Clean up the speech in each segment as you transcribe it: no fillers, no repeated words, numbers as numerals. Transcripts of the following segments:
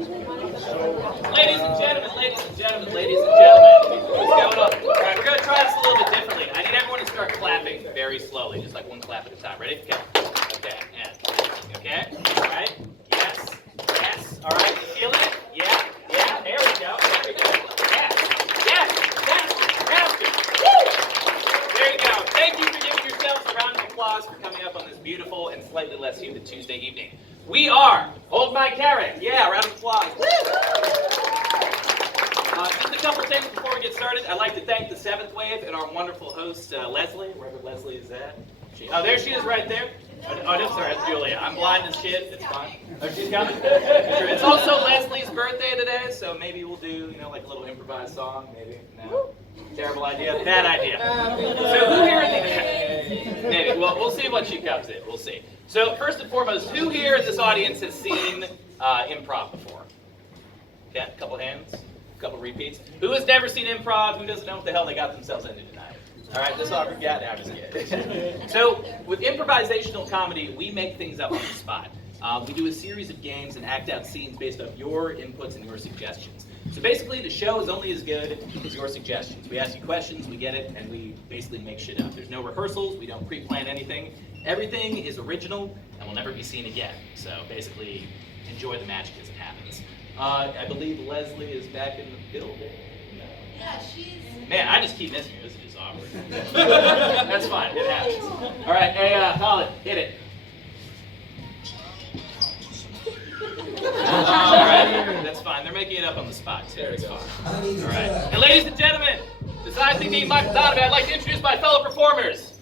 Ladies and gentlemen, what's going on? All right, we're going to try this a little bit differently. I need everyone to start clapping very slowly, just like one clap at a time. Ready? Okay. Okay. And. Okay. All right. Yes. Yes. All right. You feeling it? Yeah. Yeah. There we go. There we go. Yes. Yes. Faster. Woo! There you go. Thank you for giving yourselves a round of applause for coming up on this beautiful and slightly less humid Tuesday evening. We are Hold My Carrot. Yeah, round of applause. Just a couple things before we get started. I'd like to thank the Seventh Wave and our wonderful host, Leslie, wherever Leslie is at. Oh, there she is right there. Oh, no, sorry, it's Julia. I'm blind as shit. It's fine. Oh, she's coming? It's also Leslie's birthday today, so maybe we'll do, like a little improvised song, maybe. No. Terrible idea. Bad idea. So who here in the... Maybe. Well, we'll see what she comes in. We'll see. So first and foremost, who here in this audience has seen improv before? Okay, a couple hands, a couple repeats. Who has never seen improv? Who doesn't know what the hell they got themselves into tonight? All right, this awkward guy. Now I'm just kidding. So with improvisational comedy, we make things up on the spot. We do a series of games and act out scenes based off your inputs and your suggestions. So basically, the show is only as good as your suggestions. We ask you questions, we get it, and we basically make shit up. There's no rehearsals, we don't pre-plan anything. Everything is original and will never be seen again. So basically, enjoy the magic as it happens. I believe Leslie is back in the building. No. Yeah, she's... Man, I just keep missing you. This is just awkward. That's fine, it happens. All right, hey, Colin, hit it. All right, that's fine. They're making it up on the spot, too. It's fine. All right. And ladies and gentlemen, besides me being Michael Donovan, I'd like to introduce my fellow performers.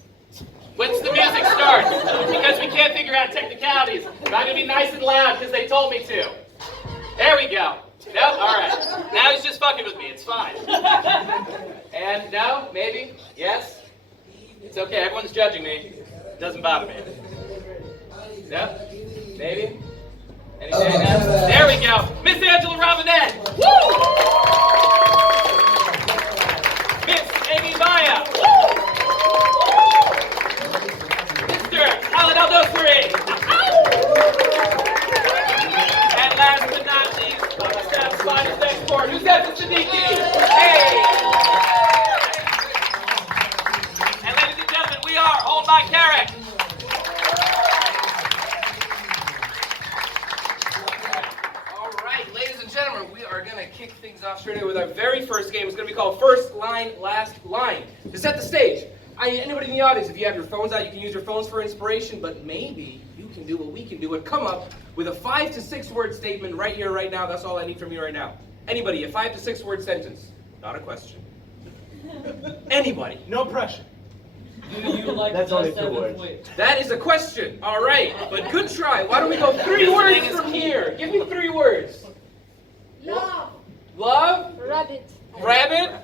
Once the music starts, because we can't figure out technicalities, but I'm going to be nice and loud because they told me to. There we go. No? All right. Now he's just fucking with me. It's fine. And no? Maybe? Yes? It's okay. Everyone's judging me. It doesn't bother me. No? Maybe? Anything else? There we go. Miss Angela Robinette. Woo! Miss Amy Maya. Woo! Mr. Alan Aldosari. And last but not least, on the staff's finest export, who's Evan Siddiqui? Hey! And ladies and gentlemen, we are Hold My Carrot. We are going to kick things off straight away with our very first game. It's going to be called First Line, Last Line. To set the stage, anybody in the audience, if you have your phones out, you can use your phones for inspiration, but maybe you can do what we can do and come up with a 5 to 6 word statement right here, right now. That's all I need from you right now. Anybody, a 5 to 6 word sentence. Not a question. Anybody. No pressure. Do you like That's the only 2 Seventh words. Wave? That is a question. All right, but good try. Why don't we go 3 words from here? Give me 3 words. Love. Love? Rabbit. Rabbit?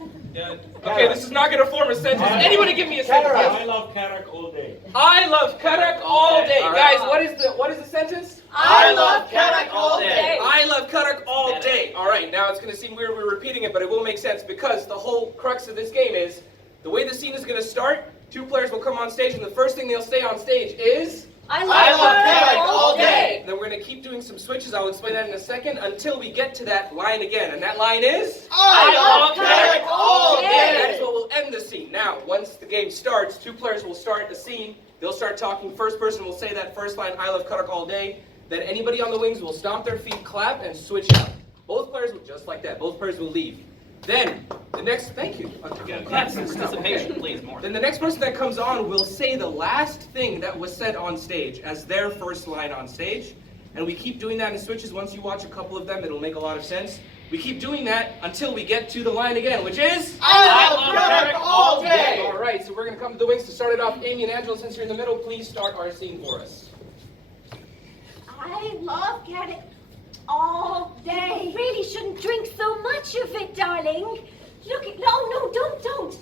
Okay, this is not going to form a sentence. Anybody give me a sentence? I love Karak all day. I love Karak all day. All right. Guys, what is the sentence? I love Karak all day. I love Karak all day. All right, now it's going to seem weird we're repeating it, but it will make sense because the whole crux of this game is the way the scene is going to start, 2 players will come on stage, and the first thing they'll say on stage is... I love Karak all day. And then we're going to keep doing some switches. I'll explain that in a second until we get to that line again. And that line is... I love Karak all day. That is what will end the scene. Now, once the game starts, 2 players will start the scene. They'll start talking. First person will say that first line, I love Karak all day. Then anybody on the wings will stomp their feet, clap, and switch out. Both players will, just like that, both players will leave. Then, the next, thank you. Yes, participation, please, more. Then the next person that comes on will say the last thing that was said on stage as their first line on stage. And we keep doing that in switches. Once you watch a couple of them, it'll make a lot of sense. We keep doing that until we get to the line again, which is... I love Karak all day. All right, so we're going to come to the wings to start it off. Amy and Angela, since you're in the middle, please start our scene for us. I love Karak all day. You really shouldn't drink so much of it, darling. Look, no, don't.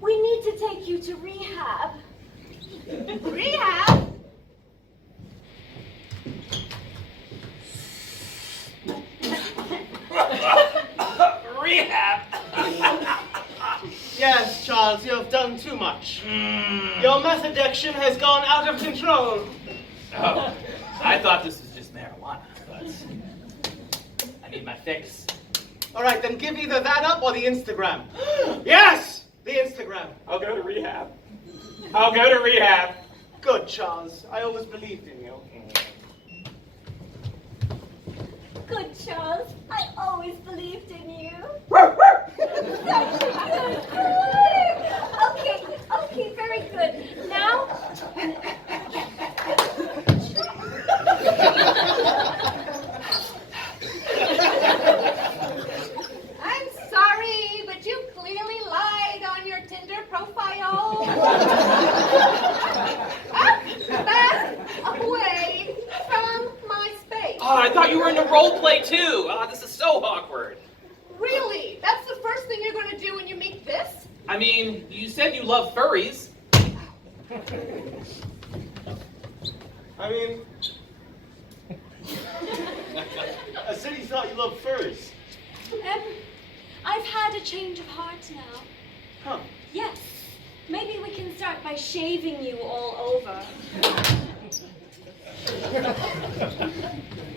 We need to take you to rehab. Rehab? Rehab? Yes, Charles, you have done too much. Your meth addiction has gone out of control. Oh, I thought this was just marijuana, but... fix. All right, then give either that up or the Instagram. Yes, the Instagram. I'll go to rehab. I'll go to rehab. Good, Charles. I always believed in you. Good, Charles. I always believed in you. Okay, very good. Now, I'm sorry, but you clearly lied on your Tinder profile. Back away from my space. Oh, I thought you were in the role play too. Oh, this is so awkward. Really? That's the first thing you're going to do when you meet this? I mean, you said you love furries. I mean, I said you thought you loved furs. I've had a change of heart now. Huh. Yes. Maybe we can start by shaving you all over.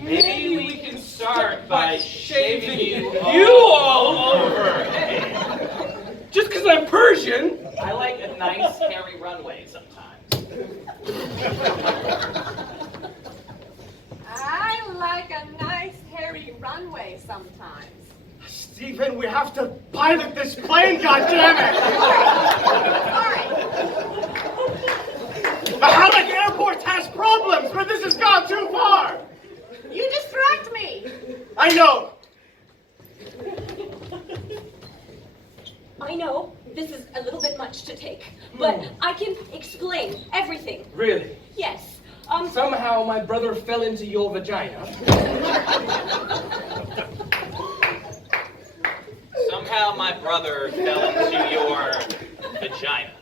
Maybe we can start by shaving you all over. Hey, Just because I'm Persian. I like a nice hairy runway sometimes. I like a nice hairy runway sometimes. Stephen, we have to pilot this plane, goddammit! Sorry. The Halleck Airport has problems, but this has gone too far! You distract me. I know! I know this is a little bit much to take, but I can explain everything. Really? Yes. Somehow my brother fell into your vagina. Somehow my brother fell into your vagina.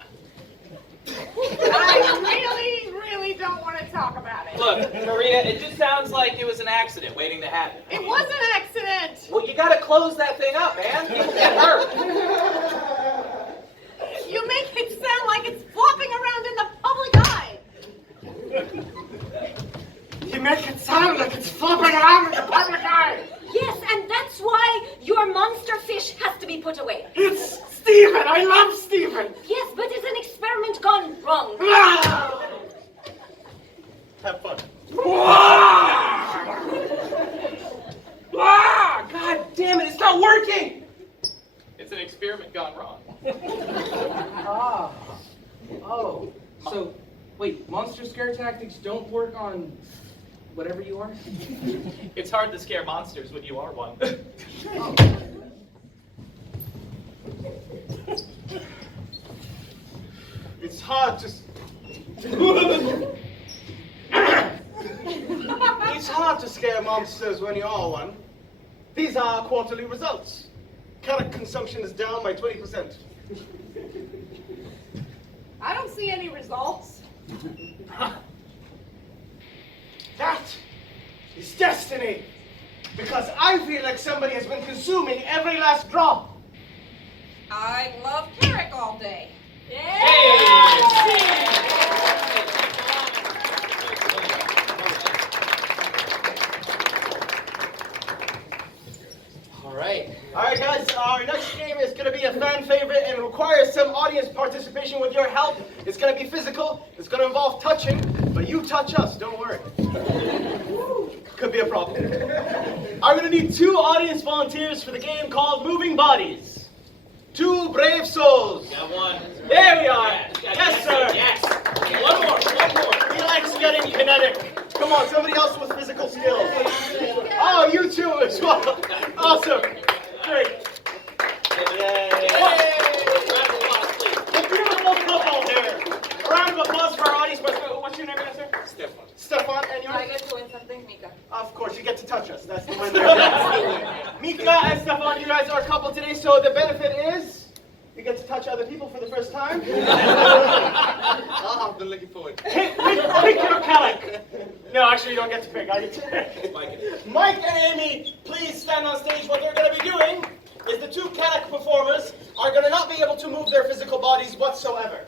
I really don't want to talk about it. Look, Maria, it just sounds like it was an accident waiting to happen. It was an accident. Well, you gotta close that thing up, man. People get hurt. You make it sound like it's flopping around in the public eye. You make it sound like it's flopping around in the public eye! Yes, and that's why your monster fish has to be put away. It's Stephen! I love Stephen! Yes, but it's an experiment gone wrong. Ah! Have fun. Ah! God damn it, it's not working! It's an experiment gone wrong. Ah. Oh. So, wait, monster scare tactics don't work on whatever you are? It's hard to scare monsters when you are one. Oh. It's hard to... It's hard to scare monsters when you are one. These are our quarterly results. Carrot consumption is down by 20%. I don't see any results. That is destiny. Because I feel like somebody has been consuming every last drop. I love Carrick all day. All Alright guys, our next game is going to be a fan favorite and requires some audience participation with your help. It's going to be physical, it's going to involve touching, but you touch us, don't worry. Could be a problem. I'm going to need 2 audience volunteers for the game called Moving Bodies. 2 brave souls. Got one. There we are. Yes, Yes, sir. Yes. One more. He likes getting kinetic. Come on, somebody else with physical skills. Oh, you too as well. Awesome. Great. Yay. Round of applause, please. A beautiful couple here. A round of applause for our audience. What's your name again, sir? Stefan. Stefan, and yours? I get to win something, Mika. Of course, you get to touch us. That's the winner. Mika and Stefan, you guys are a couple today, so the benefit is you get to touch other people for the first time. I've been looking forward. Pick your Kellic. No, actually, you don't get to pick. I get to pick. Mike and Amy, please stand on stage. What they're going to be doing is the 2 Kellic performers are going to not be able to move their physical bodies whatsoever.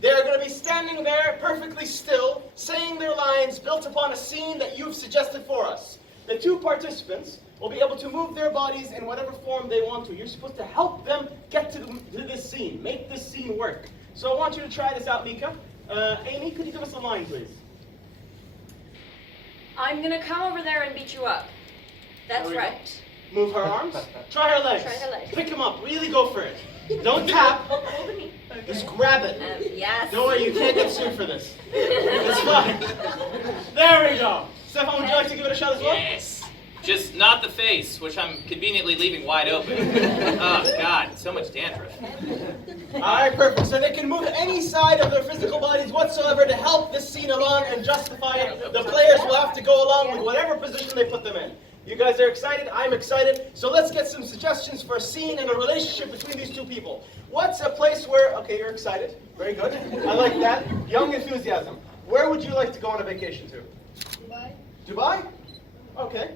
They are going to be standing there perfectly still, saying their lines built upon a scene that you've suggested for us. The 2 participants will be able to move their bodies in whatever form they want to. You're supposed to help them get to this scene, make this scene work. So I want you to try this out, Mika. Amy, could you give us a line, please? I'm gonna come over there and beat you up. That's There we go. right. Move her arms. Try her legs. Try her legs. Pick them up. Really go for it. Don't tap. Hold the knee. Just grab it. Yes. Don't worry, you can't get sued for this. It's fine. There we go. Stefan, would you like to give it a shot as well? Yes. Just not the face, which I'm conveniently leaving wide open. Oh, God, so much dandruff. All right, perfect. So they can move any side of their physical bodies whatsoever to help this scene along and justify it. The players will have to go along with whatever position they put them in. You guys are excited? I'm excited. So let's get some suggestions for a scene and a relationship between these two people. What's a place where, okay, you're excited. Very good. I like that. Young enthusiasm. Where would you like to go on a vacation to? Dubai. Dubai? Okay.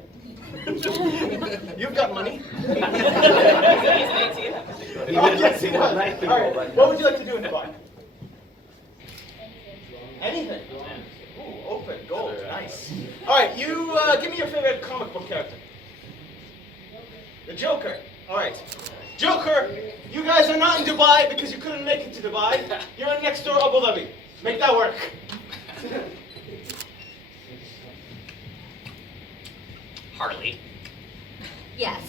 You've got money. Oh, yes, he does. All right. What would you like to do in Dubai? Anything. Ooh, open, gold, nice. All right, you give me your favorite comic book character. The Joker. All right. Joker, you guys are not in Dubai because you couldn't make it to Dubai. You're in next door Abu Dhabi. Make that work. Harley. Yes.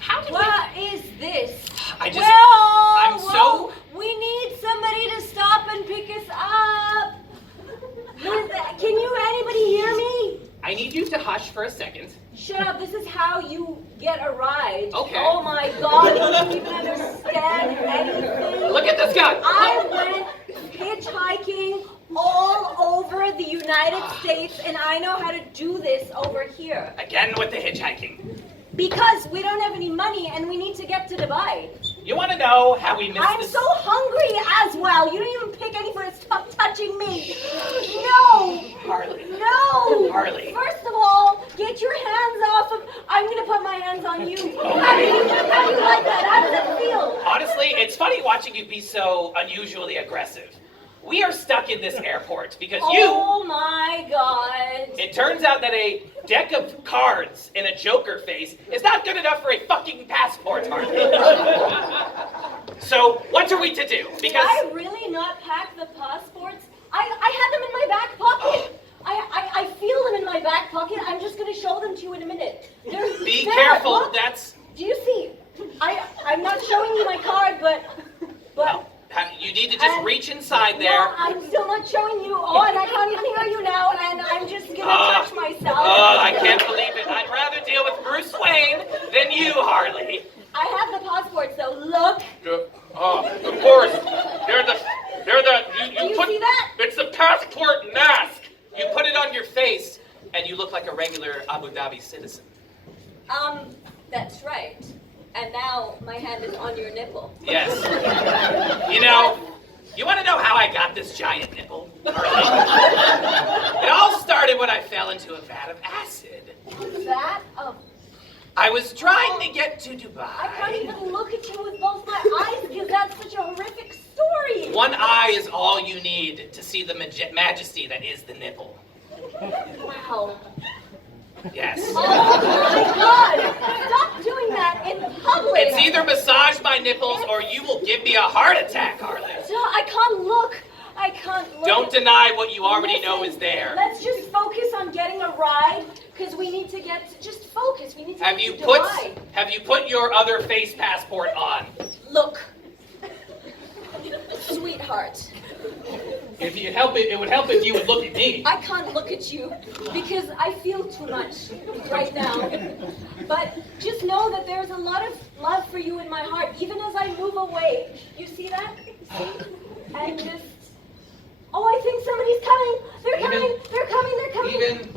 How did What is this? I just- Whoa, I'm so- We need somebody to stop and pick us up. Can you, anybody hear me? I need you to hush for a second. Shut up, this is how you get a ride. Okay. Oh my God, you don't even understand anything. Look at this guy. I went hitchhiking all over the United States, and I know how to do this over here. Again with the hitchhiking. Because we don't have any money and we need to get to Dubai. You want to know how we missed I'm this? so hungry as well. You don't even pick anyone. Stop touching me. No. Harley. No. Harley. First of all, get your hands off of. I'm gonna put my hands on you. How do you like that? How does it feel? Honestly, it's funny watching you be so unusually aggressive. We are stuck in this airport because Oh my God. it turns out that a deck of cards in a Joker face is not good enough for a fucking passport, Harley. So, what are we to do? Did Because I really not pack the passports? I had them in my back pocket. I feel them in my back pocket. I'm just gonna show them to you in a minute. be There, careful, look. that's... Do you see? I'm not showing you my card, but You need to just reach inside no, there. I'm still not showing you. Oh, and I can't even hear you now, and I'm just gonna touch myself. Oh, I can't believe it. I'd rather deal with Bruce Wayne than you, Harley. I have the passports though. Look. Of course. Do you see that? It's the passport mask. You put it on your face, and you look like a regular Abu Dhabi citizen. That's right. And now my hand is on your nipple. Yes. You know, you want to know how I got this giant nipple, Harley? It all started when I fell into a vat of acid. That? I was trying to get to I can't Dubai. even look at you with both my eyes because that's such a horrific story. One eye is all you need to see the majesty that is the nipple. Wow. Yes. Oh my God! Stop doing that in public. It's either massage my nipples or you will give me a heart attack, Harley. I can't look. I can't look. Don't deny what you already know is there. Let's just focus on getting a ride because we need to just focus. We need to Have get you to put Dubai. your other face passport on? Look. Sweetheart, If you help it would help if you would look at me. I can't look at you because I feel too much right now. But just know that there's a lot of love for you in my heart, even as I move away. You see that? And just, oh, I think somebody's coming. They're coming. They're coming. They're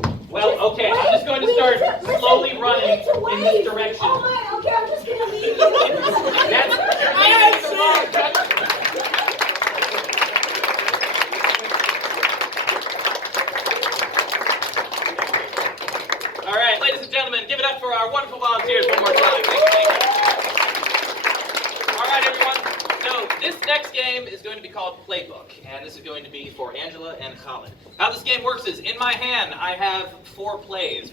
coming. Well, Just okay, I'm wait. just going to We start need to- listen, slowly we running need to in wait. this direction. Oh my, okay, I'm just gonna leave you. That's, you're leaving the mark. All right, ladies and gentlemen, give it up for our wonderful volunteers one more time. Thank you. All right, everyone. So this next game is going to be called Playbook, and this is going to be for Angela and Khalid. How this game works is, in my hand, I have 4 plays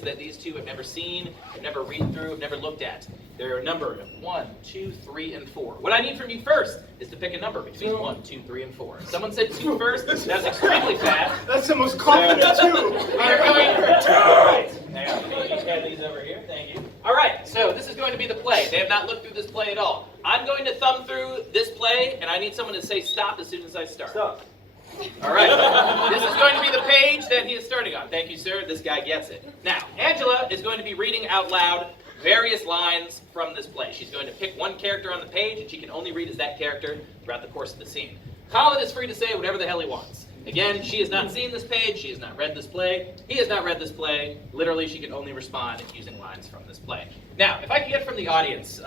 that these two have never seen, have never read through, have never looked at. There are numbered 1, 2, 3, and 4. What I need from you first is to pick a number between 1, 2, 3, and 4. Someone said 2 first. That's extremely fast. That's the most confident two. You're going for 2. All right. Hang on, let me have these over here. Thank you. All right, so this is going to be the play. They have not looked through this play at all. I'm going to thumb through this play, and I need someone to say stop as soon as I start. Stop. All right. This is going to be the page that he is starting on. Thank you, sir. This guy gets it. Now, Angela is going to be reading out loud various lines from this play. She's going to pick one character on the page, and she can only read as that character throughout the course of the scene. Colin is free to say whatever the hell he wants. Again, she has not seen this page. She has not read this play. He has not read this play. Literally, she can only respond using lines from this play. Now, if I can get from the audience,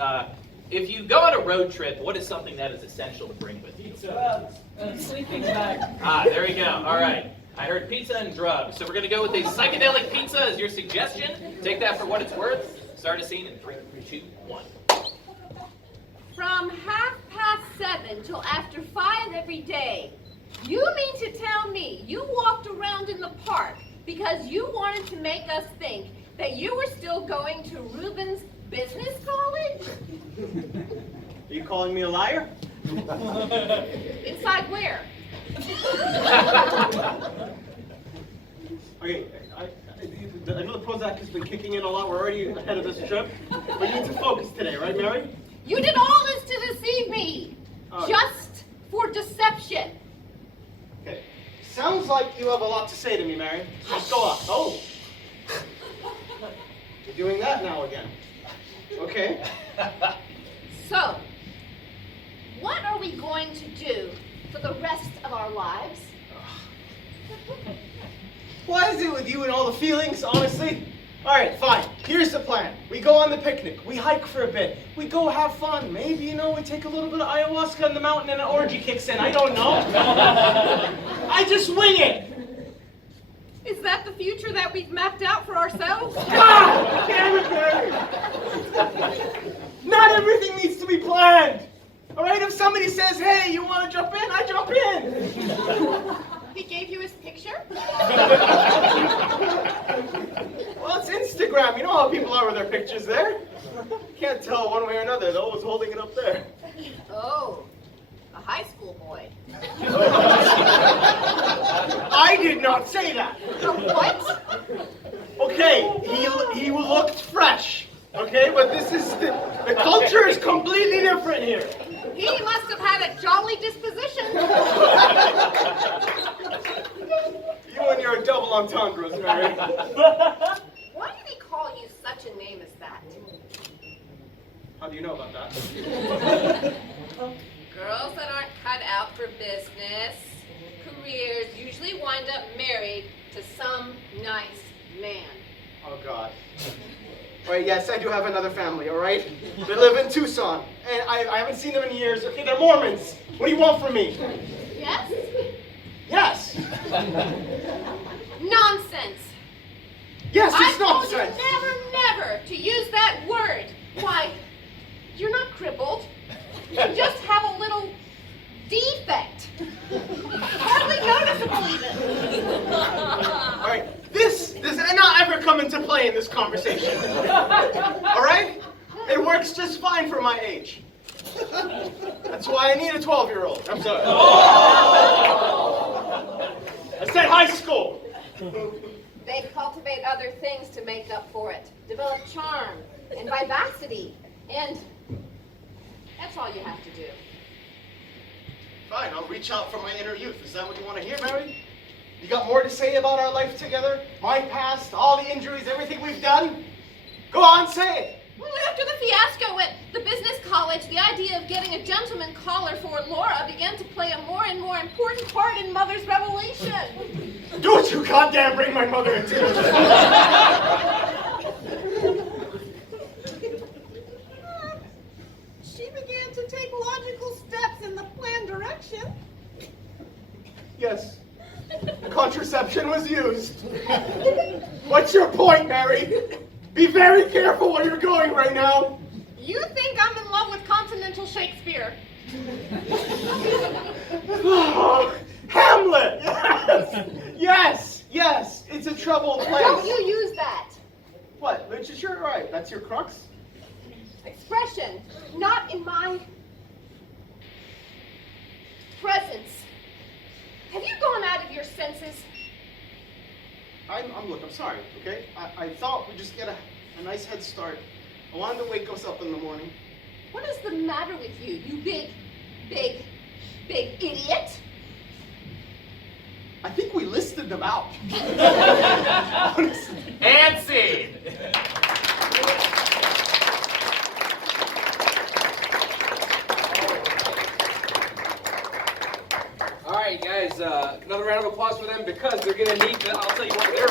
if you go on a road trip, what is something that is essential to bring with you? Pizza. Sleeping bag. Ah, there we go. All right. I heard pizza and drugs. So we're going to go with a psychedelic pizza as your suggestion. Take that for what it's worth. Start a scene in 3, 2, 1. From 7:30 till after 5 every day. You mean to tell me you walked around in the park because you wanted to make us think that you were still going to Rubens Business College? Are you calling me a liar? Inside where? Okay, I know the Prozac has been kicking in a lot. We're already ahead of this trip. We need to focus today, right, Mary? You did all this to deceive me. Oh. Just for deception. Okay. Sounds like you have a lot to say to me, Mary. Just go on. Oh. You're doing that now again. Okay. So, what are we going to do for the rest of our lives? Why is it with you and all the feelings, honestly? All right, fine. Here's the plan. We go on the picnic. We hike for a bit. We go have fun. Maybe, we take a little bit of ayahuasca on the mountain and an orgy kicks in. I don't know. I just wing it. Is that the future that we've mapped out for ourselves? God damn it, Mary. Not everything needs to be planned. All right, if somebody says, hey, you want to jump in, I jump in. He gave you his picture? Well, it's Instagram. You know how people are with their pictures there. Can't tell one way or another. They're always holding it up there. Oh, a high school boy. I did not say that. What? Okay, he looked fresh. Okay, but this is the culture is completely different here. He must have had a jolly disposition. You and your double entendres, Mary. Why did he call you such a name as that? How do you know about that? Girls that aren't cut out for business, careers, usually wind up married to some nice man. Oh, God. All right, yes, I do have another family, all right? They live in Tucson, and I haven't seen them in years. Okay, they're Mormons. What do you want from me? Yes? Yes. Nonsense. Yes, I it's told you nonsense. never to use that word. Why, you're not crippled. You just have a little defect. Hardly noticeable even. All right, this does not ever come into play in this conversation. All right? It works just fine for my age. That's why I need a 12-year-old. I'm sorry. I said high school. They cultivate other things to make up for it. Develop charm and vivacity. And that's all you have to do. Fine, I'll reach out for my inner youth. Is that what you want to hear, Mary? You got more to say about our life together? My past, all the injuries, everything we've done? Go on, say it. Well, after the fiasco at the business college, the idea of getting a gentleman caller for Laura began to play a more and more important part in Mother's revelation. Don't you goddamn bring my mother into this. She began to take logical steps in the planned direction. Yes. Contraception was used. What's your point, Mary? Be very careful where you're going right now. You think I'm in love with continental Shakespeare? Oh, Hamlet! Yes! Yes! Yes, it's a troubled place. Don't you use that What, literature? All right, that's your crux? expression. Not in my presence. Have you gone out of your senses? Look, I'm sorry, okay? I thought we'd just get a nice head start. I wanted to wake us up in the morning. What is the matter with you, you big idiot? I think we listed them out. Honestly. And scene. All right, guys, another round of applause for them because they're going to need to, I'll tell you what, they're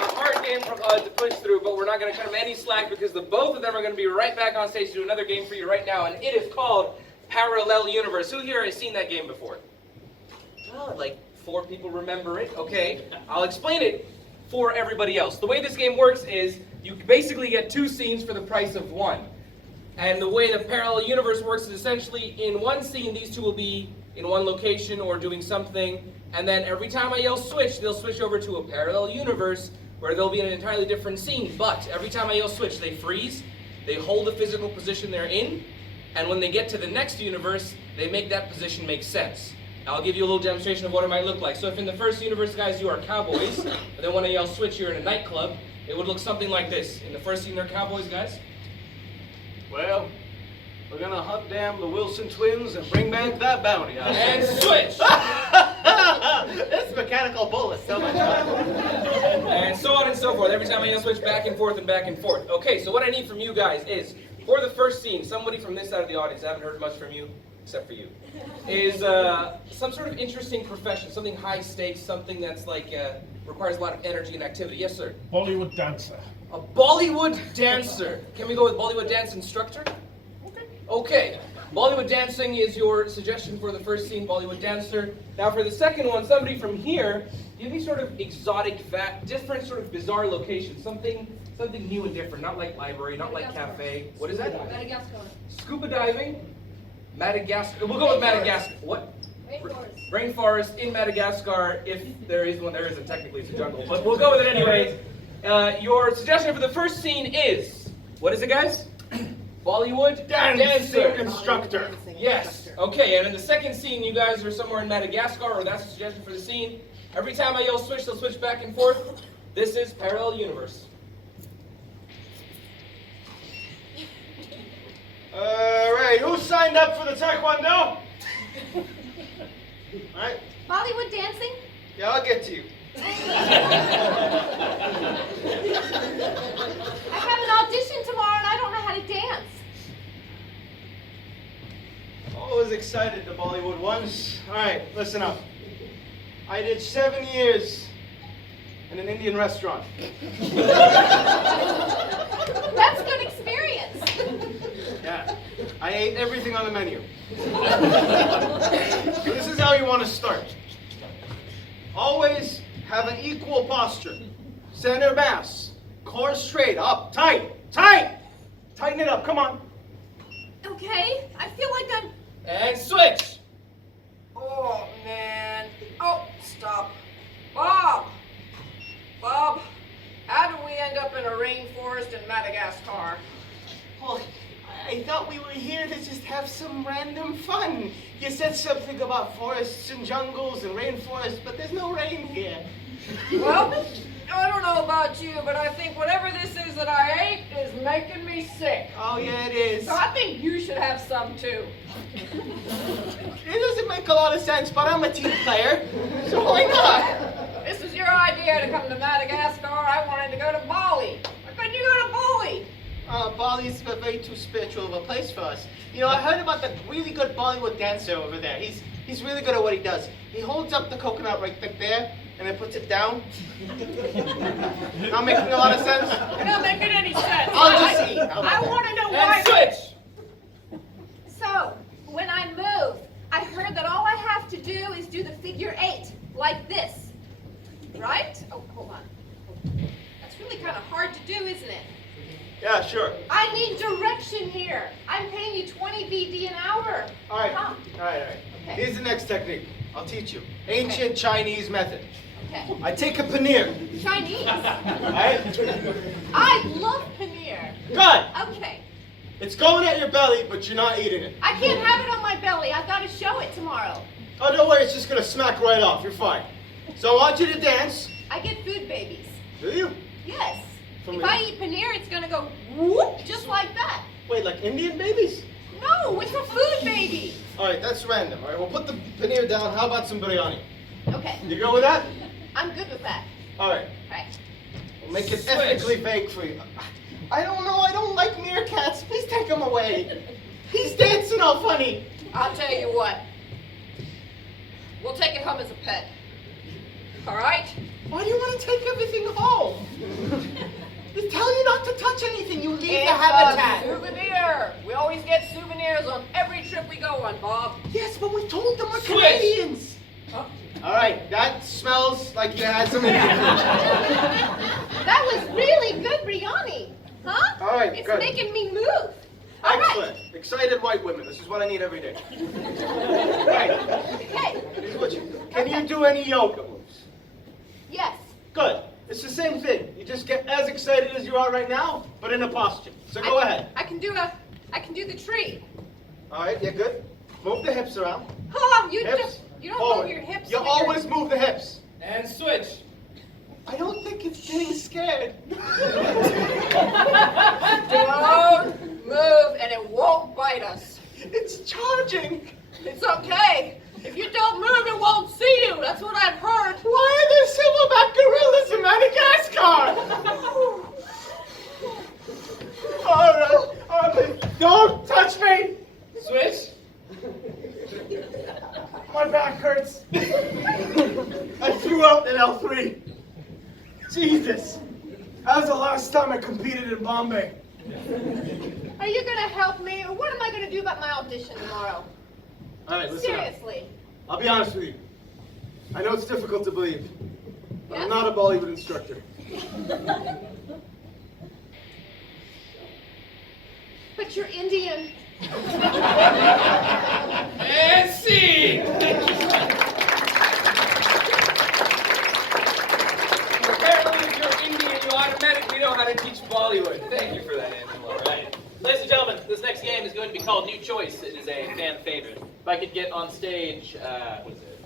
a hard game to push through, but we're not going to cut them any slack because the both of them are going to be right back on stage to do another game for you right now, and it is called Parallel Universe. Who here has seen that game before? Oh, like 4 people remember it. Okay, I'll explain it for everybody else. The way this game works is you basically get 2 scenes for the price of 1. And the way the parallel universe works is essentially in one scene, these 2 will be in one location or doing something. And then every time I yell switch, they'll switch over to a parallel universe where they'll be in an entirely different scene. But every time I yell switch, they freeze, they hold the physical position they're in, and when they get to the next universe, they make that position make sense. I'll give you a little demonstration of what it might look like. So if in the first universe, guys, you are cowboys, and then when I yell switch, you're in a nightclub, it would look something like this. In the first scene, they're cowboys, guys. Well, we're gonna hunt down the Wilson twins and bring back that bounty. And switch! This mechanical bull is so much fun. And so on and so forth. Every time I yell switch, back and forth and back and forth. Okay, so what I need from you guys is, for the first scene, somebody from this side of the audience, I haven't heard much from you, except for you, is some sort of interesting profession, something high stakes, something that's like, requires a lot of energy and activity. Yes, sir? Bollywood dancer. A Bollywood dancer. Can we go with Bollywood dance instructor? Okay. Bollywood dancing is your suggestion for the first scene, Bollywood dancer. Now for the second one, somebody from here, give me sort of exotic, different sort of bizarre location, something new and different, not like library, not like cafe. What is that? Madagascar. Scuba diving, Madagascar. We'll go with Madagascar. What? Rainforest. Rainforest in Madagascar, if there is one. There isn't, technically it's a jungle, but we'll go with it anyways. Your suggestion for the first scene is, what is it, guys? Bollywood dancer. Instructor. Yes. Okay, and in the second scene, you guys are somewhere in Madagascar, or that's a suggestion for the scene. Every time I yell switch, they'll switch back and forth. This is Parallel Universe. Alright, who signed up for the taekwondo? Alright, Bollywood dancing? yeah, I'll get to you. I have an audition tomorrow and I don't know how to dance. Always excited to Bollywood once. Alright, listen up. I did 7 years in an Indian restaurant. That's good experience. Yeah, I ate everything on the menu. This is how you want to start. Always have an equal posture. Center mass. Core straight. Up. Tight. Tight. Tighten it up. Come on. Okay, I feel like I'm... And switch! Oh, man. Oh, stop. Bob! Bob, how did we end up in a rainforest in Madagascar? Well, I thought we were here to just have some random fun. You said something about forests and jungles and rainforests, but there's no rain here. Well, I don't know about you, but I think whatever this is that I ate is making me sick. Oh, yeah, it is. So I think you should have some too. It doesn't make a lot of sense, but I'm a team player, so why not? This was your idea to come to Madagascar. I wanted to go to Bali. Why couldn't you go to Bali? Bali's a very too spiritual of a place for us. You know, I heard about the really good Bollywood dancer over there. He's really good at what he does. He holds up the coconut right there, and then puts it down. Not making a lot of sense? You're not making any sense. I'll just eat. I want to know why. And switch! So, when I move, I heard that all I have to do is do the figure 8, like this. Right? Oh, hold on. That's really kind of hard to do, isn't it? Yeah, sure. I need direction here. I'm paying you 20 VD an hour. All right. Huh. All right. Okay. Here's the next technique. I'll teach you. Ancient Chinese method. Okay. I take a paneer. Chinese. Right? I love paneer. Good. Okay. It's going at your belly, but you're not eating it. I can't have it on my belly. I've got to show it tomorrow. Oh, don't worry, it's just gonna smack right off. You're fine. So I want you to dance. I get food babies. Do you? Yes. From If me? I eat paneer, it's gonna go whoop, just like that. Wait, like Indian babies? No, it's a food baby. All right, that's random. All right, we'll put the paneer down. How about some biryani? Okay. You go with that? I'm good with that. All right. Right. We'll make it Switch. ethically fake for you. I don't know. I don't like meerkats. Please take him away. He's dancing all funny. I'll tell you what. We'll take it home as a pet. All right? Why do you want to take everything home? They tell you not to touch anything. You leave the It's a habitat. souvenir. We always get souvenirs on every trip we go on, Bob. Yes, but we told them we're Switch. Canadians. All right, that smells like you had some Indian food. That was really good biryani. Huh? All right, It's good. making me move. All right. Excellent. Excited white women. This is what I need every day. Right. Okay. Here's what you- Can you do any yoga moves? Yes. Good. It's the same thing. You just get as excited as you are right now, but in a posture. So go ahead. I can do the tree. All right, yeah, good. Move the hips around. Oh, you Hips. don't forward. move your hips. You when you're- always move the hips. And switch. I don't think it's getting scared. Don't move and it won't bite us. It's charging. It's okay. If you don't move, it won't see you. That's what I've heard. Why are there silverback gorillas in Madagascar? All right, don't touch me. Switch. My back hurts. I threw out in L3. Jesus. That was the last time I competed in Bombay. Are you gonna help me, or what am I gonna do about my audition tomorrow? All right, listen up. Seriously. I'll be honest with you. I know it's difficult to believe, but I'm Yes? not a Bollywood instructor. But you're Indian. And scene. Apparently, if you're Indian, you automatically know how to teach Bollywood. Thank you for that, Angela. All right. Ladies and gentlemen, this next game is going to be called New Choice. It is a fan favorite. If I could get on stage, what is it?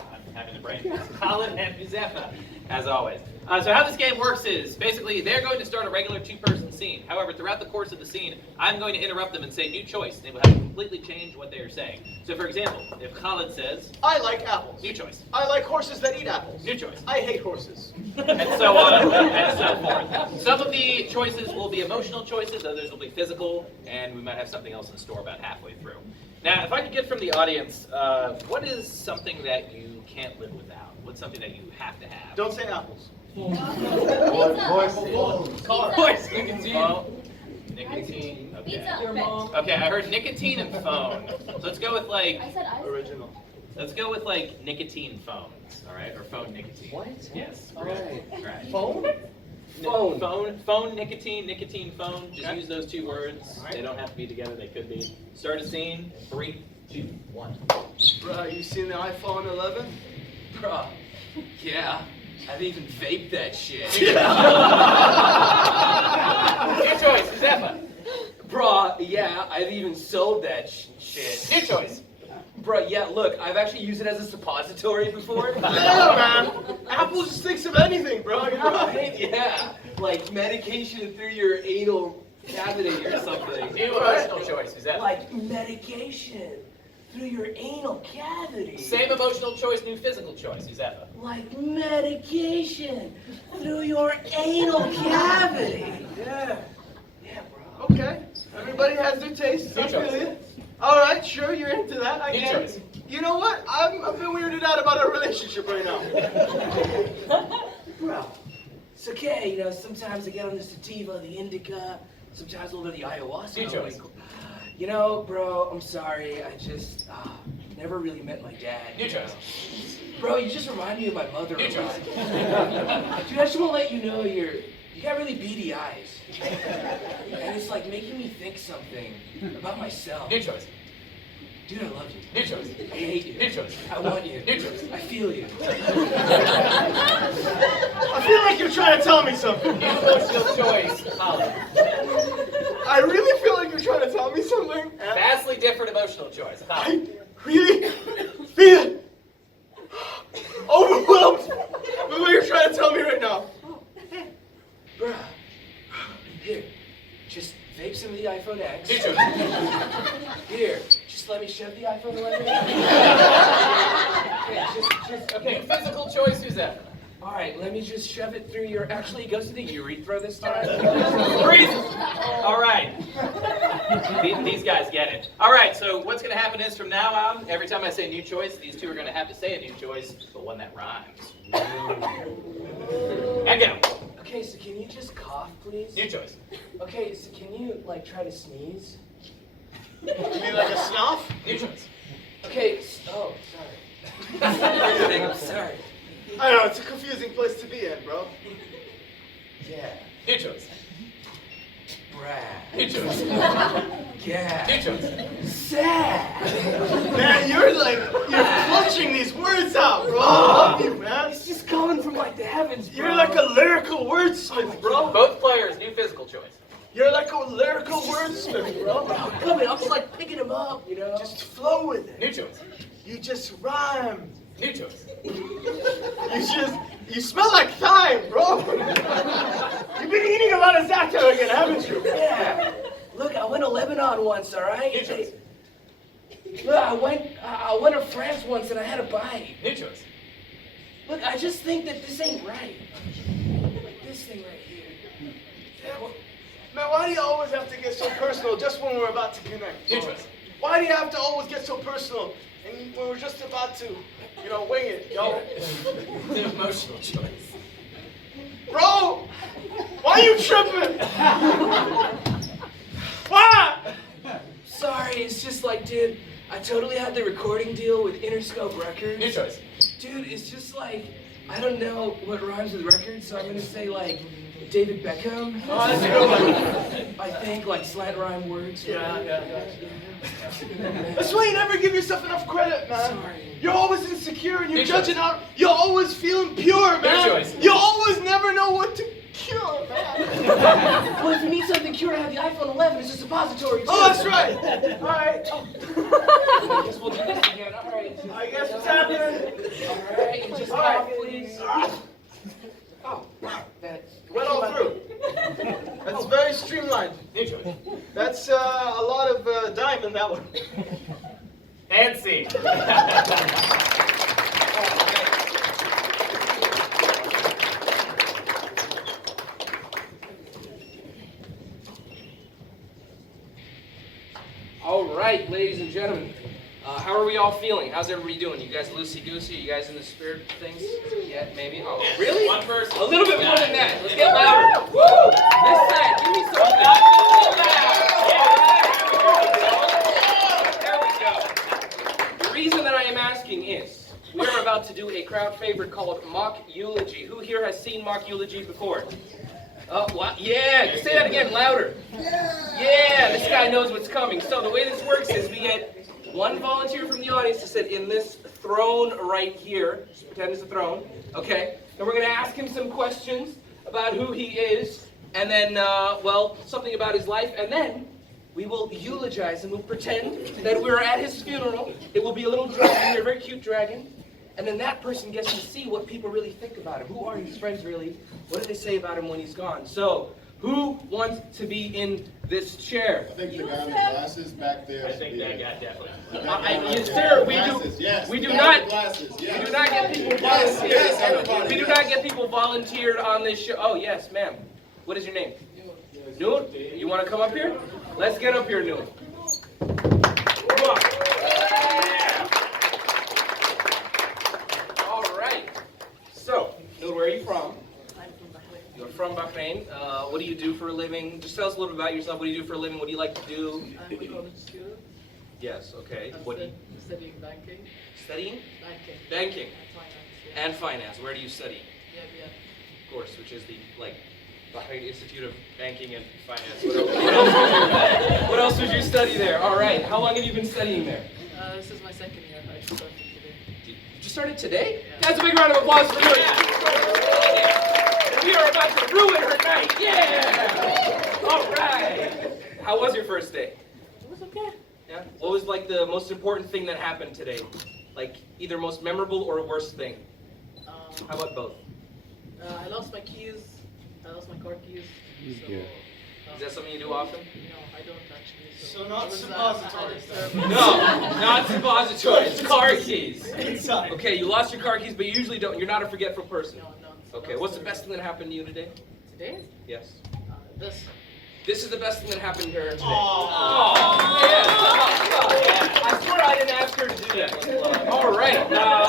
I'm having a brain. Colin and Josefa, as always. So how this game works is, basically, they're going to start a regular two-person scene. However, throughout the course of the scene, I'm going to interrupt them and say new choice. They will have to completely change what they are saying. So for example, if Colin says, I like apples. new choice, I like horses that eat apples. new choice. I hate horses. And so on and so forth. Some of the choices will be emotional choices, others will be physical, and we might have something else in store about halfway through. Now, if I could get from the audience, what is something that you can't live without? What's something that you have to have? Don't say apples. Car. Voice, nicotine. Phone. Nicotine. Okay. Pizza. Okay, I heard nicotine and phone. So let's go with like, I said I. Original. let's go with like nicotine phones, all right? Or phone nicotine. What? Yes. All correct. right. Right. Phone? Phone, nicotine, phone. Just Okay. use those two words. All right. They don't have to be together. They could be. Start a scene. 3, 2, 1. Bruh, you seen the iPhone 11? Bruh. Yeah. I've even vaped that shit. New choice, Zeppa. Bruh, yeah, I've even sold that shit. New choice. Bruh, yeah, look, I've actually used it as a suppository before. Yeah, man. Apple just thinks of anything, bro. You know? Right? Yeah. Like medication through your anal cavity or something. New emotional choice, Zeppa. Like medication through your anal cavity. Same emotional choice, new physical choice, Zeppa. Like medication through your anal cavity. Yeah. Yeah, bro. Okay. Everybody has their tastes. I New feel choice. you. All right, sure, you're into that. I New get choice. it. You know what? I'm a bit weirded out about our relationship right now. Bro, it's okay, you know, sometimes I get on the sativa, the indica, sometimes a little bit of the ayahuasca. New choice. You know, bro, I'm sorry, I just never really met my dad. New you know. choice. Bro, you just remind me of my mother. New a choice. lot. Dude, I just want to let you know you got really beady eyes. And it's like making me think something about myself. New choice. Dude, I love you. New choice. I hate you. New choice. I want you. New choice. I feel you. I feel like you're trying to tell me something. Emotional choice. Holly. I really feel like you're trying to tell me something. Vastly different emotional choice. Holly. I really feel overwhelmed with what you're trying to tell me right now. Bruh. Here. Just vape some of the iPhone X. New choice. Here. Just let me shove the iPhone 11. Okay, physical choice. Who's that? All right, let me just shove it through your. Actually, it goes to the urethra this time. Freeze. All right. These guys get it. All right, so what's going to happen is from now on, every time I say new choice, these two are going to have to say a new choice, but one that rhymes. And go. Okay, so can you just cough, please? New choice. Okay, so can you like try to sneeze? You mean like a snuff? New choice. Okay. Oh, sorry. I'm sorry. I know, it's a confusing place to be in, bro. Yeah. New choice. Brad. New choice. Yeah. New choice. Sad. Man, you're clutching these words out, bro. I love you, man. It's just coming from like the heavens, bro. You're like a lyrical wordsmith, bro. Both players, new physical choice. You're like a lyrical wordsmith, bro. Oh, come on, I'm just like picking him up, you know? Just flow with it. New choice. You just rhyme. New choice. You smell like thyme, bro. You've been eating a lot of Zato again, haven't you? Yeah. Look, I went to Lebanon once, all right? New choice. Look, I went to France once and I had a bite. New choice. Look, I just think that this ain't right. Like this thing right here. Man, why do you always have to get so personal just when we're about to connect? New choice. Why do you have to always get so personal and when we're just about to, wing it, yo? The emotional choice. Bro, why are you tripping? Why? Sorry, it's just like, dude, I totally had the recording deal with Interscope Records. New choice. Dude, it's just like, I don't know what rhymes with records, so I'm gonna say like David Beckham. Oh, that's a good one. I think like slant rhyme words. Right? Yeah. That's why you never give yourself enough credit, man. Sorry. You're always insecure and you're Good judging choice. out. You're always feeling pure, man. choice. You always never know what to cure, man. Well, if you need something cured, I have the iPhone 11. It's a suppository. Too. Oh, that's right. All right. I guess we'll do this again. All right. I guess what's happening? All right, and just cough, please. Oh, wow. That Went all through. That's very streamlined. New choice. That's a lot of dime in that one. And scene. All right, ladies and gentlemen, how are we all feeling? How's everybody doing? You guys loosey-goosey? You guys in the spirit of things? Yeah, maybe? Oh, really? One person. A little bit more than that. Let's get louder. Woo! This side, give me some. There we go. The reason that I am asking is, we are about to do a crowd favorite called Mock Eulogy. Who here has seen Mock Eulogy before? What? Yeah, say that again, louder. Yeah, this guy knows what's coming. So the way this works is we get one volunteer from the audience to sit in this throne right here. Just pretend it's a throne, okay? And we're going to ask him some questions about who he is, and then, something about his life, and then we will eulogize him. We'll pretend that we're at his funeral. It will be a little dragon, a very cute dragon. And then that person gets to see what people really think about him. Who are his friends really? What do they say about him when he's gone? So, who wants to be in this chair? I think the guy with glasses back there. I think that guy definitely. Yes, sir. We do not. Glasses, yes. We do not get people volunteered. Yes, everybody, We do yes. not get people volunteered on this show. Oh yes, ma'am. What is your name? Noor. You want to come up here? Let's get up here, Noor. Come on. All right. So, Noor, where are you from? You're from Bahrain. What do you do for a living? Just tell us a little bit about yourself. What do you do for a living? What do you like to do? I'm a college student. Yes. Okay. I'm What do you studying banking. studying? Banking. Banking And finance. and finance. Where do you study? Yeah. Of course, which is the Bahrain Institute of Banking and Finance. What else would you study there? All right. How long have you been studying there? This is my second year. I just started today. You just started today? Yeah. That's a big round of applause for Noor. We are about to ruin her night. Yeah! All right. How was your first day? It was okay. Yeah. What was like the most important thing that happened today? Like either most memorable or worst thing? How about both? I lost my keys. I lost my car keys. So, Is that something you do often? no, I don't actually. So not it was, suppositories, I had a then. No, not suppositories. Car keys. Inside. Okay, you lost your car keys, but you usually don't. You're not a forgetful person. No. Okay, what's the best thing that happened to you today? Today? Yes. This. This is the best thing that happened to her today. Aww. I swear I didn't ask her to do that. All right.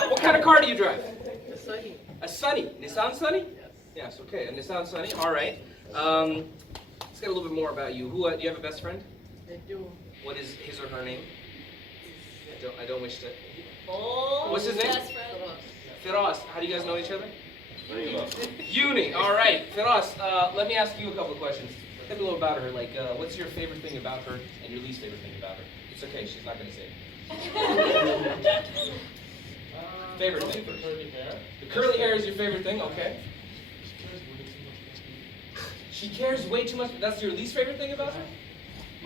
What kind of car do you drive? The Sunny. A Sunny. Nissan Sunny? Yes. Yes. Okay. A Nissan Sunny. All right. Let's get a little bit more about you. Who? Do you have a best friend? I do. What is his or her name? I don't wish to. Oh, What's his name? best friend. Firas. How do you guys know each other? Uni. All right. Firas. Let me ask you a couple of questions. Tell me a little about her. Like, what's your favorite thing about her and your least favorite thing about her? It's okay. She's not going to say it. Favorite thing first. Curly hair. The curly hair is your favorite thing. Okay. She cares way too much. That's your least favorite thing about her?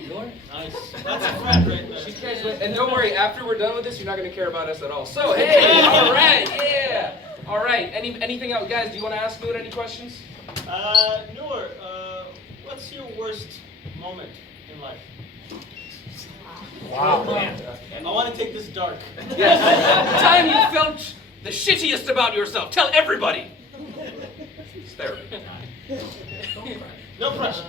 Nor? Nice. That's a friend right there. She cares way, and don't worry, after we're done with this, you're not going to care about us at all. So, hey, all right, yeah. All right, anything else? Guys, do you want to ask Noor any questions? Noor, what's your worst moment in life? Wow, man. I want to take this dark. Yes. The time you felt the shittiest about yourself. Tell everybody. It's therapy. No pressure.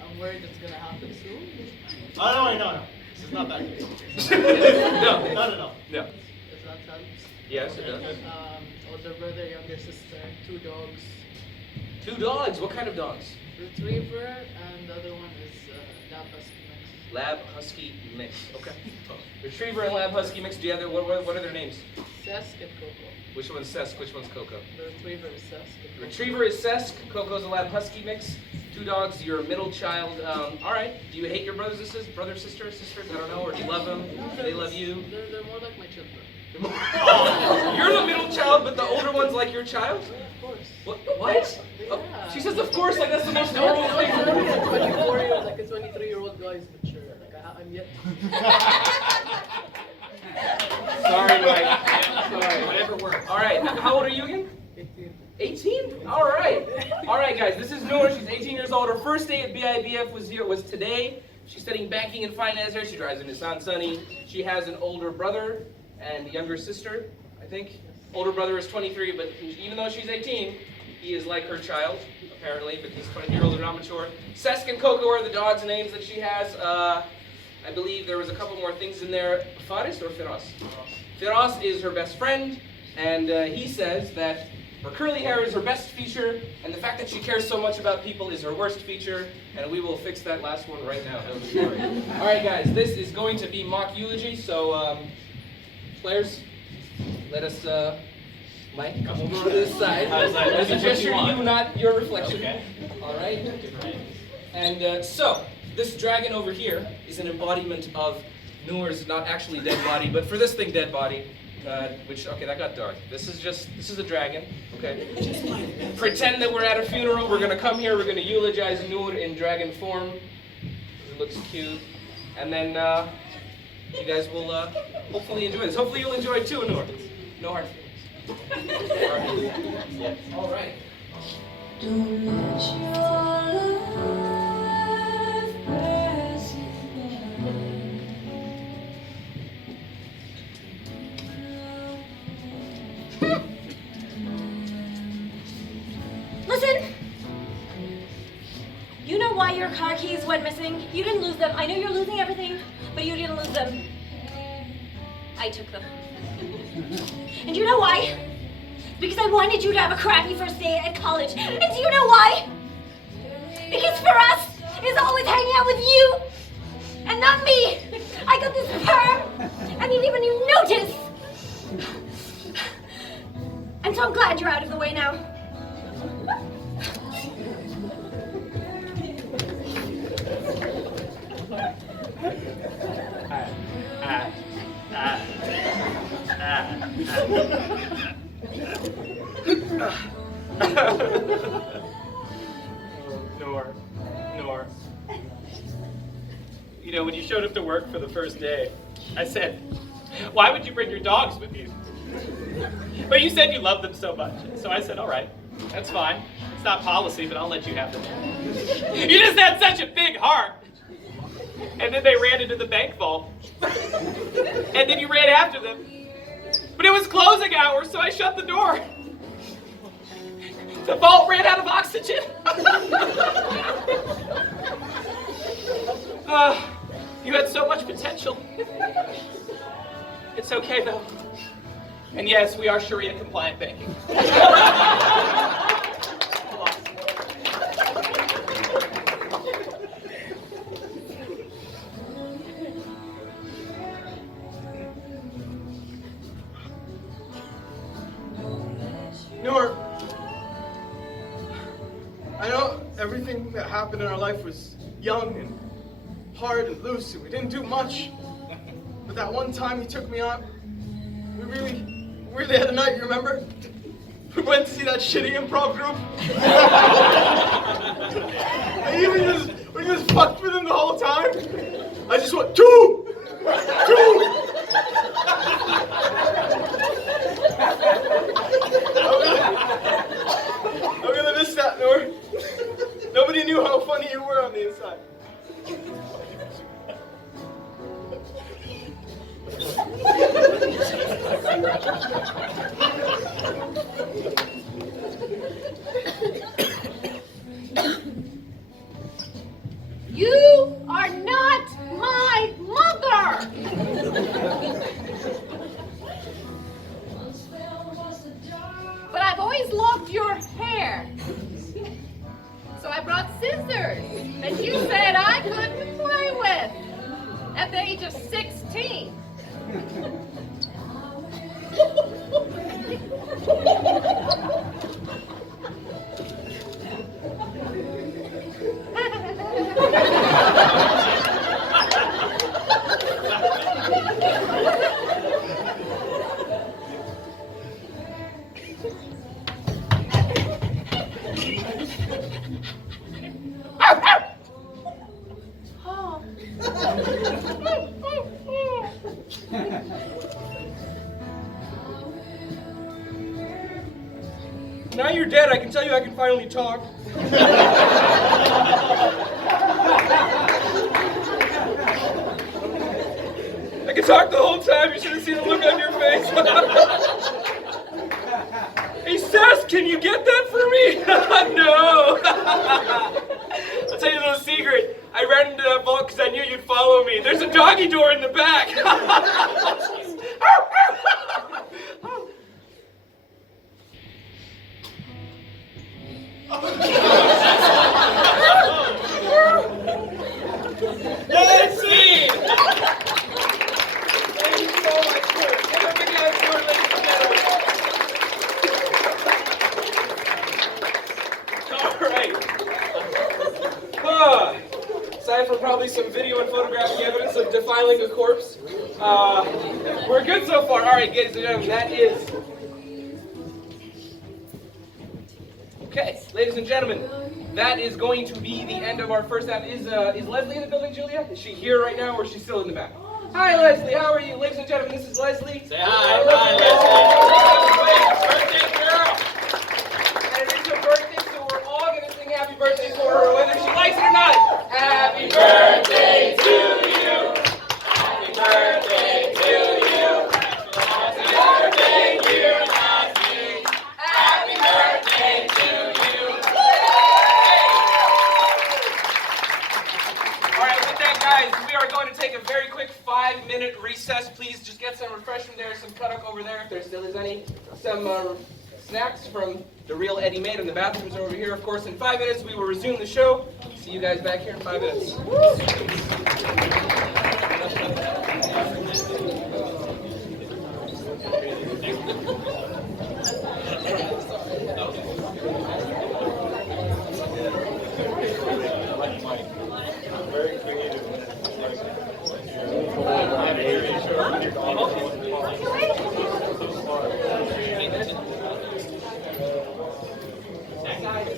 I'm worried it's gonna happen soon. Oh, no. This is not that good. No. No. No. If that helps. Yes, it does. Older brother, younger sister, 2 dogs. 2 dogs. What kind of dogs? Retriever, and the other one is Lab Husky Lab Husky mix. mix. Okay. Retriever and Lab Husky mix. Do you have what are their names? Sesk and Coco. Which one's Sesk? Which one's Coco? The retriever is Sesk. and Coco. Retriever is Sesk. Coco's a Lab Husky mix. 2 dogs. You're a middle child. All right. Do you hate your brothers, sisters? I don't know. Or do you love them? Do they love you? They're more like my children. You're the middle child, but the older one's like your child? Yeah, of course. What? Yeah. Oh, she says, of course, like that's the most No, normal thing. it's only a 24-year-old, like a 23-year-old guy is mature. Like I'm yet. Sorry, Mike. Sorry. Whatever works. All right. How old are you again? 18? All right. All right, guys. This is Noor. She's 18 years old. Her first day at BIBF was today. She's studying banking and finance here. She drives a Nissan Sunny. She has an older brother and a younger sister, I think. Older brother is 23, but even though she's 18, he is like her child, apparently, because 23-year-olds are not mature. Sesk and Coco are the dogs' names that she has. I believe there was a couple more things in there. Faris or Firas? Firas is her best friend, and he says that her curly hair is her best feature, and the fact that she cares so much about people is her worst feature, and we will fix that last one right now. Don't be worried. All right, guys, this is going to be mock eulogy, so players, let us, Mike, come over to this side. As a gesture, you, not your reflection. Okay. All right? And so, this dragon over here is an embodiment of Noor's not actually dead body, but for this thing, dead body. Okay, that got dark. This is a dragon, okay? Pretend that we're at a funeral. We're gonna come here, we're gonna eulogize Noor in dragon form. It looks cute. And then, you guys will hopefully enjoy this. Hopefully you'll enjoy it too, Noor. No hard feelings. All right. Don't let your life pass you Listen! You know why your car keys went missing? You didn't lose them. I know you're losing everything, but you didn't lose them. I took them. And you know why? Because I wanted you to have a crappy first day at college. And do you know why? Because Firas is always hanging out with you and not me. I got this perm and you didn't even notice. And so I'm glad you're out of the way now. Nor. You know, when you showed up to work for the first day, I said, why would you bring your dogs with you? But you said you loved them so much. So I said, all right, that's fine. It's not policy, but I'll let you have them. You just had such a big heart. And then they ran into the bank vault. And then you ran after them. But it was closing hours, so I shut the door. The vault ran out of oxygen. You had so much potential. It's okay, though. And yes, we are Sharia compliant banking. Noor, I know everything that happened in our life was young and hard and loose, and we didn't do much. But that one time you took me out, we really had a night, you remember? We went to see that shitty improv group. And we just fucked with them the whole time. I just went, two! I'm gonna miss that, Noor. Nobody knew how funny you were on the inside. You are not my mother! But I've always loved your hair. So I brought scissors that you said I couldn't play with at the age of 16. Now you're dead, I can tell you I can finally talk. I can talk the whole time, you should have seen the look on your face. Hey Sess, can you get that for me? No. I'll tell you a little secret. I ran into that vault because I knew you'd follow me. There's a doggy door in the back. Good scene! Thank you so much. Give a big hand for it, ladies and gentlemen. All right. Aside from probably some video and photographic evidence of defiling a corpse, we're good so far. All right, ladies and gentlemen, that is... Okay, ladies and gentlemen, that is going to be the end of our first half. Is Leslie in the building, Julia? Is she here right now, or is she still in the back? Hi, Leslie. How are you? Ladies and gentlemen, this is Leslie. Say hi. Hi, Leslie. Birthday girl. And it is her birthday, so we're all going to sing happy birthday for her, whether she likes it or not. Happy birthday to you. Happy birthday to you. Happy birthday, dear Leslie. Happy birthday to you. All right, with that, guys, we are going to take a very quick 5-minute recess. Please just get some refreshment there, some Cuddock over there, if there still is any. Some snacks from the real Eddie Made, and the bathrooms are over here. Of course, in 5 minutes, we will resume the show. See you guys back here in 5 minutes. Very creative.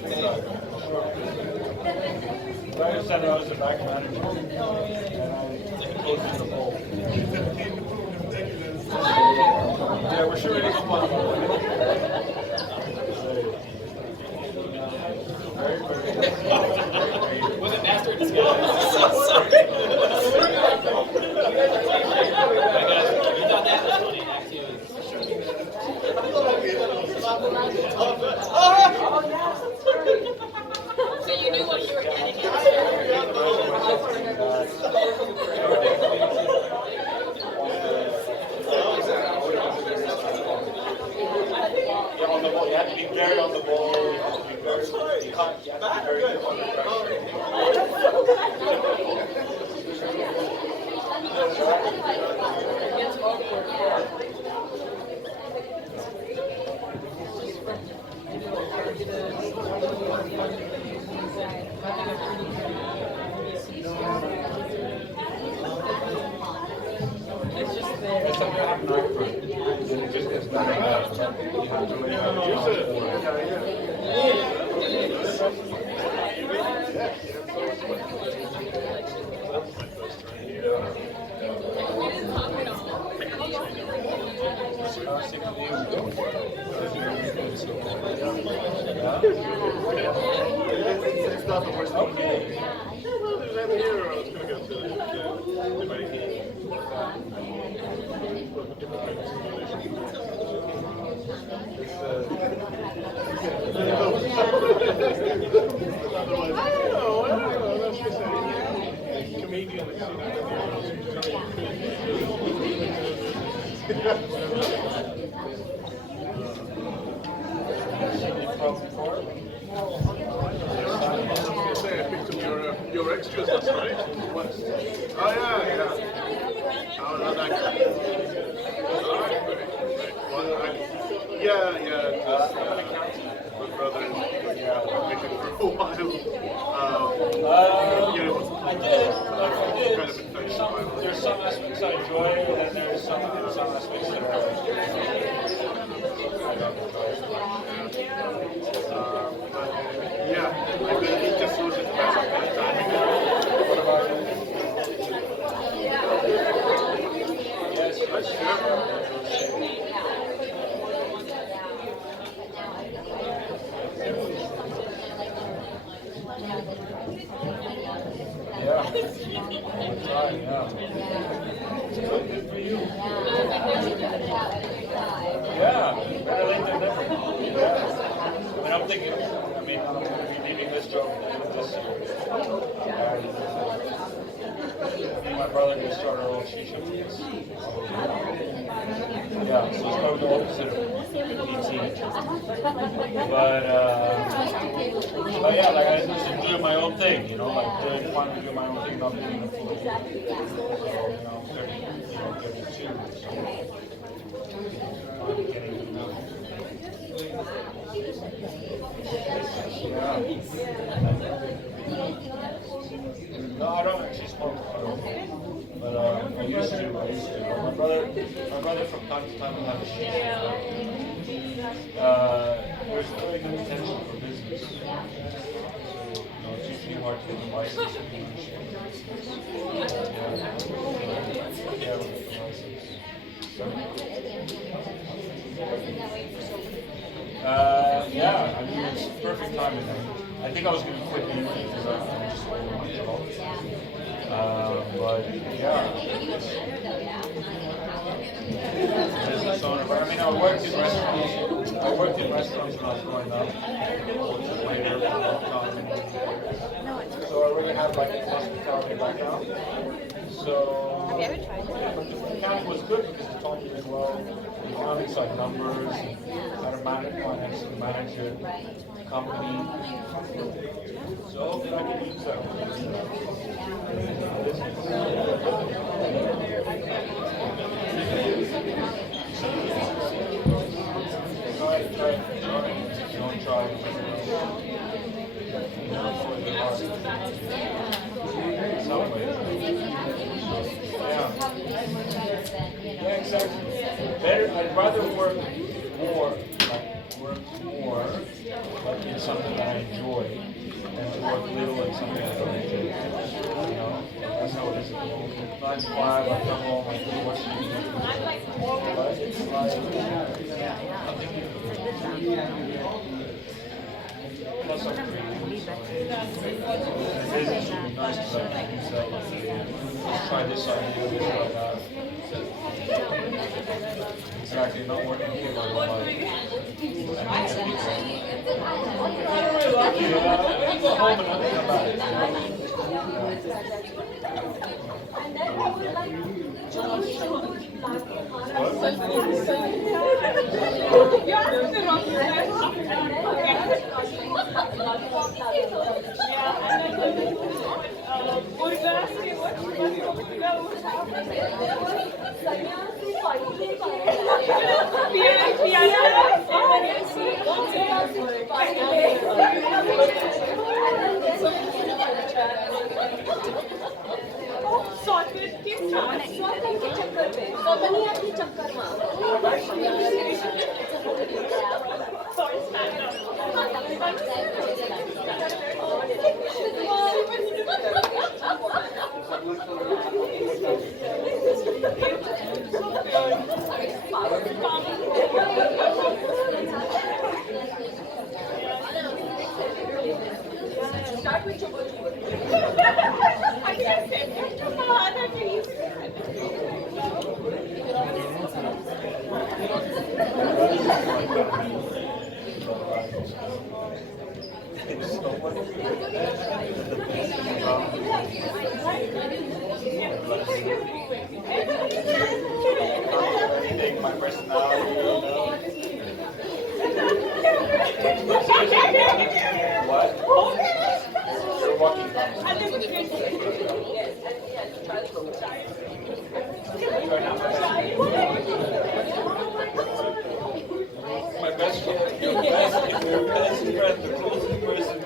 I just said I was a back manager, and I coached the bowl. Yeah, we're sure it is fun. Was it master disguise? Sorry. You thought that was funny, actually. So you knew what you were getting at. Yeah, on the ball. You have to be very on the ball. You have to be very. You can't. You have to be very good under It's just It's like you have an eye for it. It just gets better and better. You have to Your extras last night? What? Oh, yeah. Oh, not that good. All right, great. Well, just my brother, making for a while. I did. Kind of infection. There's some aspects I enjoy, and then there's some aspects that I don't enjoy. Yeah, it just was his best timing. What about you? Yes, Yeah. Good for you. Yeah, better late than never. Yeah. I mean, I'm thinking, I'm going to be leaving this job this year. Me and my brother are going to start our own shisha place. Yeah, so it's probably the opposite of PT. But yeah, like I just enjoy my own thing, you know, like doing fun to do my own thing, not being a fool. So, you know, 32. No, I don't actually smoke. But I used to. My brother from time to time will have a shit. There's very good potential for business. So, it's usually hard to get a license. Yeah, I mean, it's perfect timing. I think I was going to quit uni because I'm just waiting on a job. But yeah. Business owner. But I mean, I worked in restaurants. I worked in restaurants when I was growing up. Later for a long time. So I already have like a hospitality background. So have you ever tried accounting was good because it taught me as well economics, like numbers, how to manage a company. So I can use that. Don't try. Yeah, exactly. Better, I'd rather work more, like work more like in something that I enjoy than to work little in something I don't enjoy. You know, that's how it is at the moment. 9 to 5, I come home, I do what's needed. But it's plus I'm creative. The business would be nice because I can sell let's try this idea, this try that. Exactly, not working here my whole life. Go home and I'll think about it. And then I would like My personality, What? You're walking my best friend, your best friend, the closest person.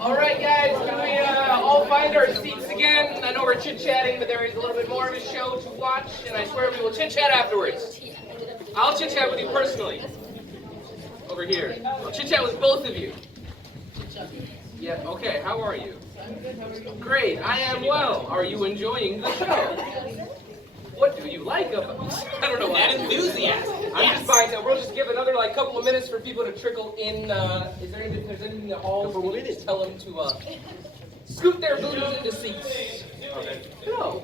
All right, guys, can we all find our seats again? I know we're chit-chatting, but there is a little bit more of a show to watch, and I swear we will chit-chat afterwards. I'll chit-chat with you personally. Over here. I'll chit-chat with both of you. Yeah, okay, how are you? Great, I am well. Are you enjoying the show? What do you like about it? I don't know. That enthusiasm. I'm just buying that. We'll just give another couple of minutes for people to trickle in. Is there anything, if there's anything in the halls, we can just tell them to scoot their booties into seats. No.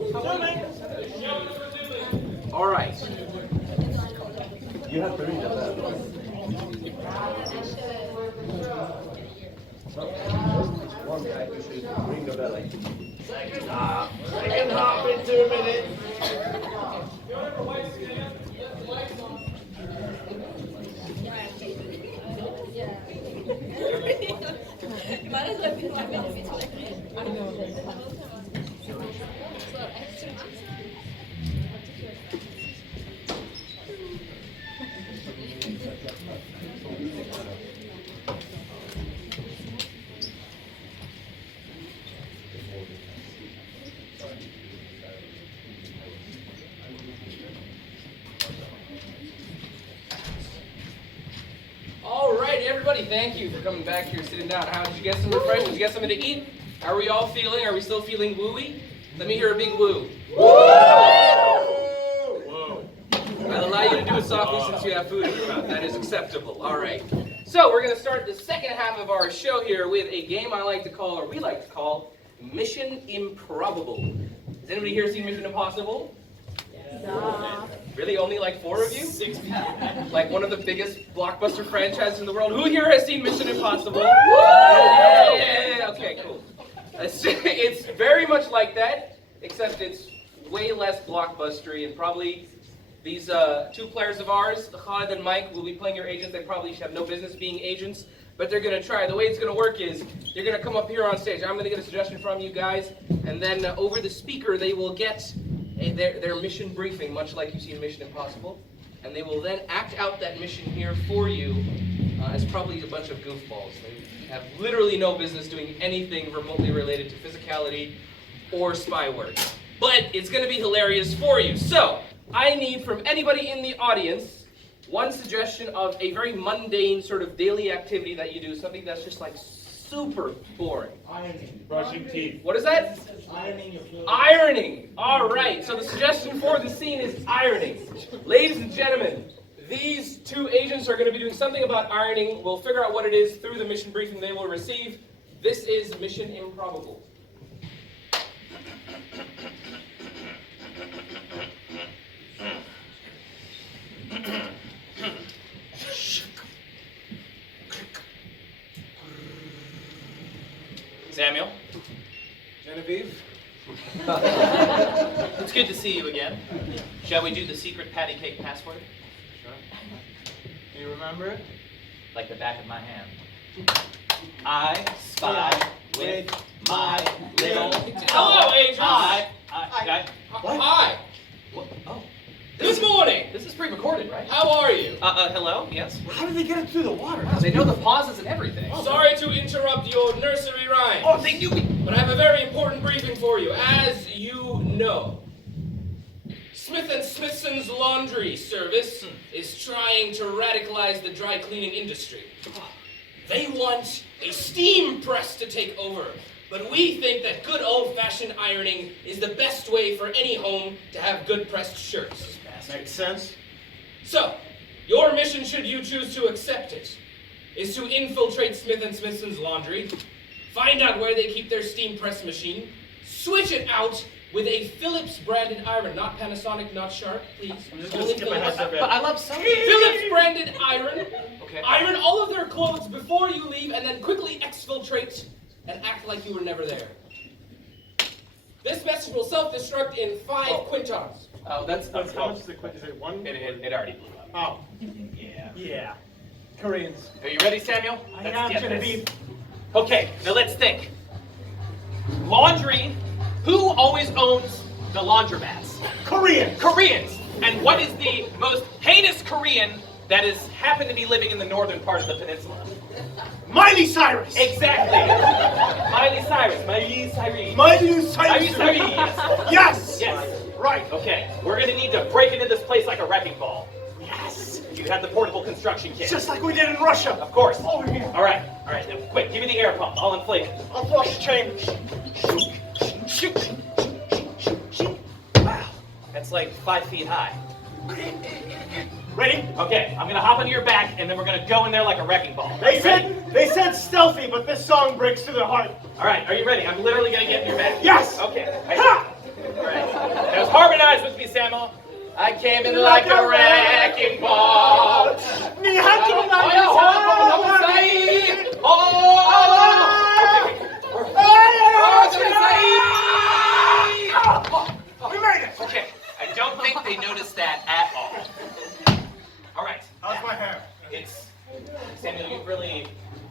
All right. You have to read that. One guy who should ring the bell like second half in 2 minutes. Hey everybody, thank you for coming back here, sitting down. How did you get some refreshments? Did you get something to eat? How are we all feeling? Are we still feeling wooey? Let me hear a big woo. Whoa. I'll allow you to do it softly since you have food in your mouth. That is acceptable. All right. So we're going to start the second half of our show here with a game I like to call, or we like to call, Mission Improbable. Has anybody here seen Mission Impossible? Yeah. Really? Only like 4 of you? 6 people. Like one of the biggest blockbuster franchises in the world. Who here has seen Mission Impossible? Yeah, okay, cool. It's very much like that, except it's way less blockbustery, and probably these 2 players of ours, Khalid and Mike, will be playing your agents. They probably have no business being agents, but they're going to try. The way it's going to work is you're going to come up here on stage. I'm going to get a suggestion from you guys, and then over the speaker they will get their mission briefing, much like you see in Mission Impossible, and they will then act out that mission here for you as probably a bunch of goofballs. They have literally no business doing anything remotely related to physicality or spy work. But it's going to be hilarious for you. So, I need from anybody in the audience one suggestion of a very mundane sort of daily activity that you do, something that's just like super boring. Ironing. Brushing teeth. What is that? Ironing your clothes. Ironing. All right. So the suggestion for the scene is ironing. Ladies and gentlemen, these 2 agents are going to be doing something about ironing. We'll figure out what it is through the mission briefing they will receive. This is Mission Improbable. Samuel, Genevieve? it's good to see you again. Shall we do the secret patty cake password? Do you remember it? Like the back of my hand. I spy with my little... Hello, agents. Hi. Hi. What? Oh, Good morning. this is pre-recorded, right? How are you? Hello? Yes? How did they get it through the water? They know the pauses and everything. Sorry to interrupt your nursery rhyme. Oh, they knew me. But I have a very important briefing for you. As you know, Smith & Smithson's laundry service is trying to radicalize the dry cleaning industry. They want a steam press to take over, but we think that good old-fashioned ironing is the best way for any home to have good pressed shirts. Makes sense. So, your mission, should you choose to accept it, is to infiltrate Smith & Smithson's laundry, find out where they keep their steam press machine, switch it out with a Philips branded iron, not Panasonic, not Sharp, please. I'm just gonna skip my house a bit. But I love Sony. Philips branded iron. Okay. Iron all of their clothes before you leave, and then quickly exfiltrate and act like you were never there. This message will self-destruct in 5 quintons. Oh, that's How much is it? Is it 1? It already blew up. Oh. Yeah. Yeah. Koreans. Are you ready, Samuel? I Let's am get Genevieve. this. Okay, now let's think. Laundry. Who always owns the laundromats? Korean. Koreans. And what is the most heinous Korean that is happened to be living in the northern part of the peninsula? Miley Cyrus. Exactly. Miley Cyrus. Miley Cyrus. Miley Cyrus. Miley Cyrus. Yes. Yes. Right. Okay, we're gonna need to break into this place like a wrecking ball. Yes. You have the portable construction kit. Just like we did in Russia. Of course. Over here. All right. Now, quick, give me the air pump. I'll inflate it. I'll flush the chain. Shoot. Wow, that's like 5 feet high. Ready? Okay, I'm gonna hop onto your back, and then we're gonna go in there like a wrecking ball. They You ready? said stealthy, but this song breaks through their heart. All right, are you ready? I'm literally gonna get in your back. Yes. Okay. Ha! All right. Now harmonize with me, Samuel. I came in like a wrecking ball. We made it. Okay, I don't think they noticed that at all. All right. How's my hair? It's Samuel. You really,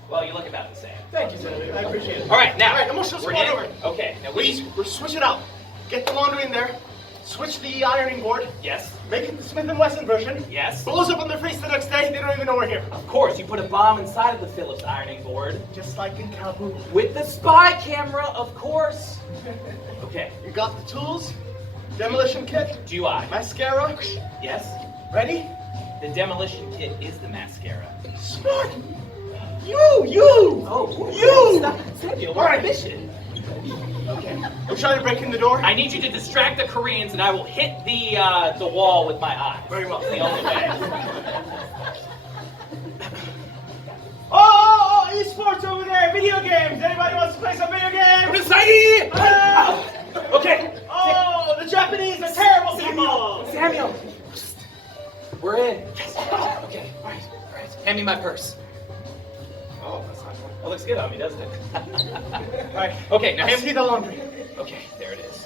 well, you look about the same. Thank you, Genevieve. I appreciate it. All right, now All right, emotional we're support in. over. Okay, now we. We're switch it out. Get the laundry in there. Switch the ironing board. Yes. Make it the Smith & Wesson version. Yes. Blows up on their face the next day. They don't even know we're here. Of course, you put a bomb inside of the Philips ironing board. Just like in Kabul. With the spy camera, of course. Okay. You got the tools. Demolition kit. Do I? Mascara. Yes. Ready? The demolition kit is the mascara. Smart. You! Oh, You! Stop. Samuel, All right. mission. Okay. I'm trying to break in the door. I need you to distract the Koreans, and I will hit the wall with my eyes. Very well. It's the only way. Oh, esports over there, video games. Anybody wants to play some video games? Okay. Oh, the Japanese are terrible people. Samuel. We're in. Okay. All right. Hand me my purse. Oh, that's not fun. It looks good on me, doesn't it? All right. Okay, now I see the laundry. Okay, there it is.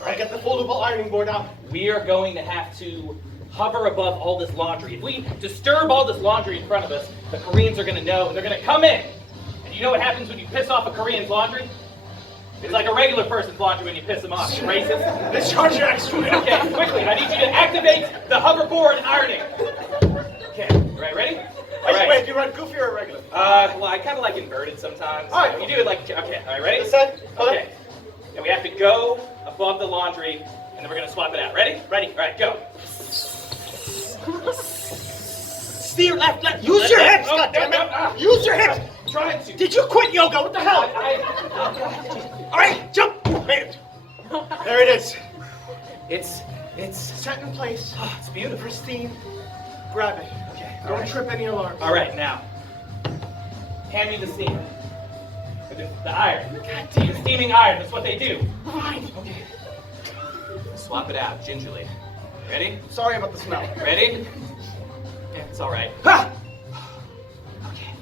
All right, get the foldable ironing board out. We are going to have to hover above all this laundry. If we disturb all this laundry in front of us, the Koreans are going to know, and they're going to come in. And you know what happens when you piss off a Korean's laundry? It's like a regular person's laundry when you piss them off. You racist. Discharge your extra. Okay, quickly, I need you to activate the hoverboard ironing. Okay, right, ready? All right. Wait, do you run goofy or regular? Well, I kind of like inverted sometimes. All right. You do it like, okay, all right, ready? This side? Okay. And we have to go above the laundry, and then we're going to swap it out. Ready? Ready. All right, go. Steer left. Use your hips, Oh, goddammit. Use your hips. Trying to. Did you quit yoga? What the hell? All right, jump. Made it. There it is. It's Set in place. it's beautiful. Pristine. Grab it. Okay. Don't trip any alarms. All right, now. Hand me the steamer. The iron. God damn The it. steaming iron. That's what they do. Fine. Okay. Swap it out gingerly. Ready? Sorry about the smell. Ready? Yeah, it's all right. Ha! Okay.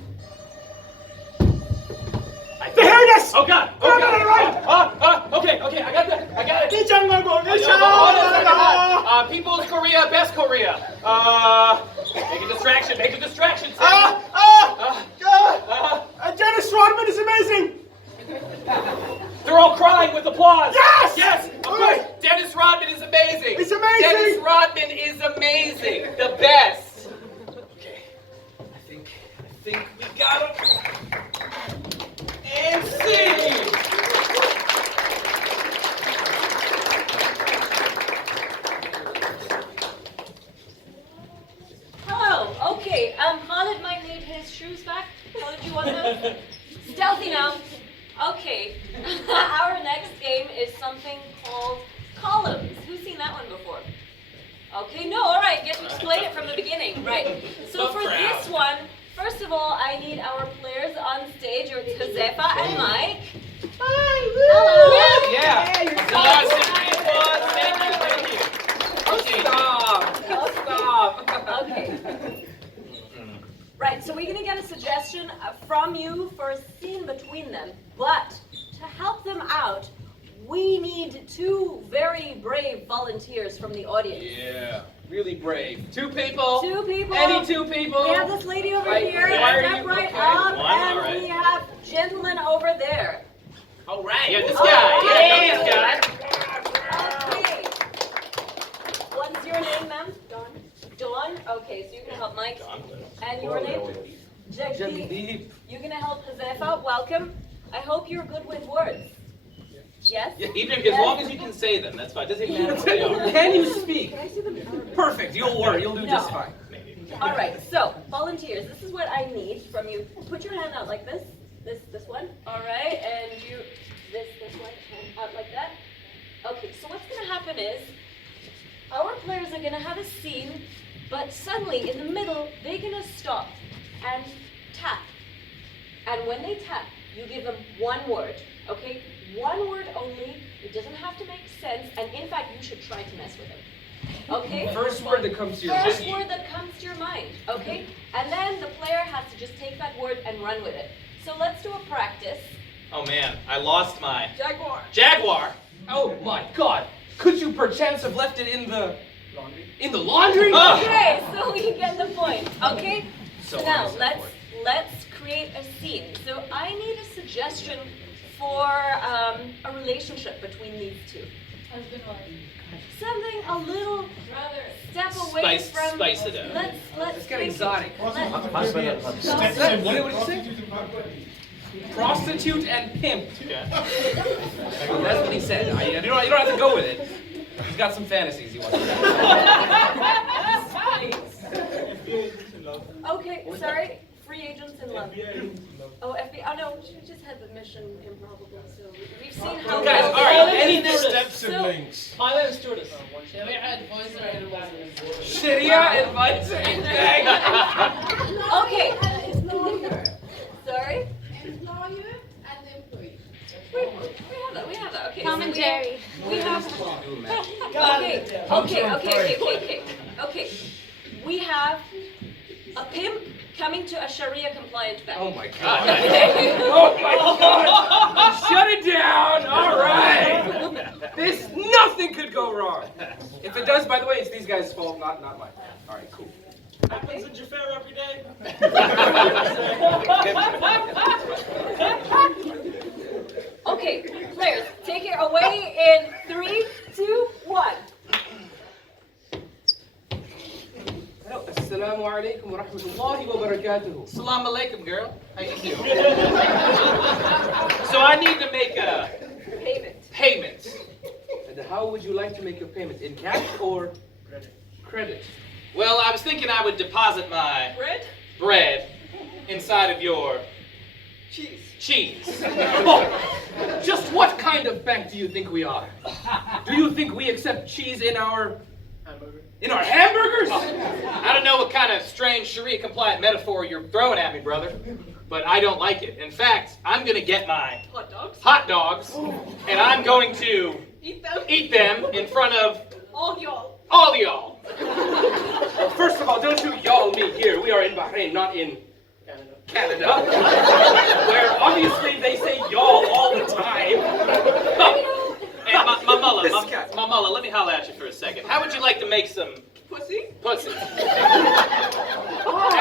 The hairness! Oh God! No, Oh no, no, God! no, Okay, I got that. I got it. People's Korea, best Korea. Make a distraction. Make a distraction. Sam. Dennis Rodman is amazing! They're all crying with applause. Yes! Yes! Of All course. right. Dennis Rodman is amazing. He's amazing. Dennis Rodman is amazing. The best. Okay. I think we got him. And see. Hello. Okay. Khalid might need his shoes back. Khalid, you want those? Stealthy now. Okay. Our next game is something called columns. Who's seen that one before? Okay, no, all right. Get to explain it from the beginning. Right. So for this one, first of all, I need our players on stage. Or Josefa and Mike. Hello. Yeah. Applause. Thank you. Okay. Stop. Okay. Right, so we're going to get a suggestion from you for a scene between them, but to help them out, we need two very brave volunteers from the audience. Yeah. Really brave. Two people. Two people. Any two people. We have this lady over Right, here, why are step you- right okay, up, one, and all right. we have gentlemen over there. All right. Yeah, this Oh, guy. yeah. Yeah, this guy. Okay. What's your name, ma'am? Dawn. Dawn? Okay, so you're going to help Mike. And your name? Jagdeep. You're going to help Josefa. Welcome. I hope you're good with words. Yes? Yeah, even as long as you can say them, that's fine. Doesn't even matter what they are. Can you speak? Can I see them? Perfect. You'll work. You'll do No. just fine. All right, so volunteers, this is what I need from you. Put your hand out like this, this one. All right, and you, this one, hand out like that. Okay, so what's gonna happen is, our players are gonna have a scene, but suddenly in the middle, they're gonna stop and tap. And when they tap, you give them one word, okay? One word only. It doesn't have to make sense, and in fact, you should try to mess with them. Okay? First word that comes to your First mind. word that comes to your mind, okay? And then the player has to just take that word and run with it. So let's do a practice. Oh man, I lost my Jaguar. Jaguar. Oh my God! Could you perchance have left it in the laundry? In the laundry? Oh. Okay, so we get the point, okay? So now honest, let's create a scene. So I need a suggestion for a relationship between these two. Something a little step away from. Spice it up. Let's get think- exotic. let's- What did he say? Prostitute and pimp. That's what he said. You don't have to go with it. He's got some fantasies he wants to Okay, sorry. free agents in London. Oh, FBI. Oh no, she just had the Mission Improbable. So we've seen how. Guys, all right. Any Step-siblings. Pilot and stewardess. Sharia advisor and lawyer. Sharia advisor and Okay. Sorry. Employer and employee. We have that. Okay. Commentary. We have. Okay. We have a pimp coming to a Sharia-compliant bank. Oh my God. Oh my God. Shut it down. All right. This, nothing could go wrong. If it does, by the way, it's these guys' fault, not mine. All right, cool. Happens in Jafar every day. Okay, players, take it away in 3, 2, 1. Assalamu alaikum wa rahmatullahi wa barakatuhu. Salam alaikum, girl. How you doing? So I need to make a payment. And how would you like to make your payment? In cash or credit? Well, I was thinking I would deposit my bread inside of your cheese. Just what kind of bank do you think we are? Do you think we accept cheese in our hamburgers? I don't know what kind of strange Sharia-compliant metaphor you're throwing at me, brother, but I don't like it. In fact, I'm going to get my hot dogs, and I'm going to eat them in front of All y'all. all y'all. Well, first of all, don't you y'all me here. We are in Bahrain, not in Canada, where obviously they say y'all all the time. And my mullah, let me holler at you for a second. How would you like to make some pussy? Pussy. And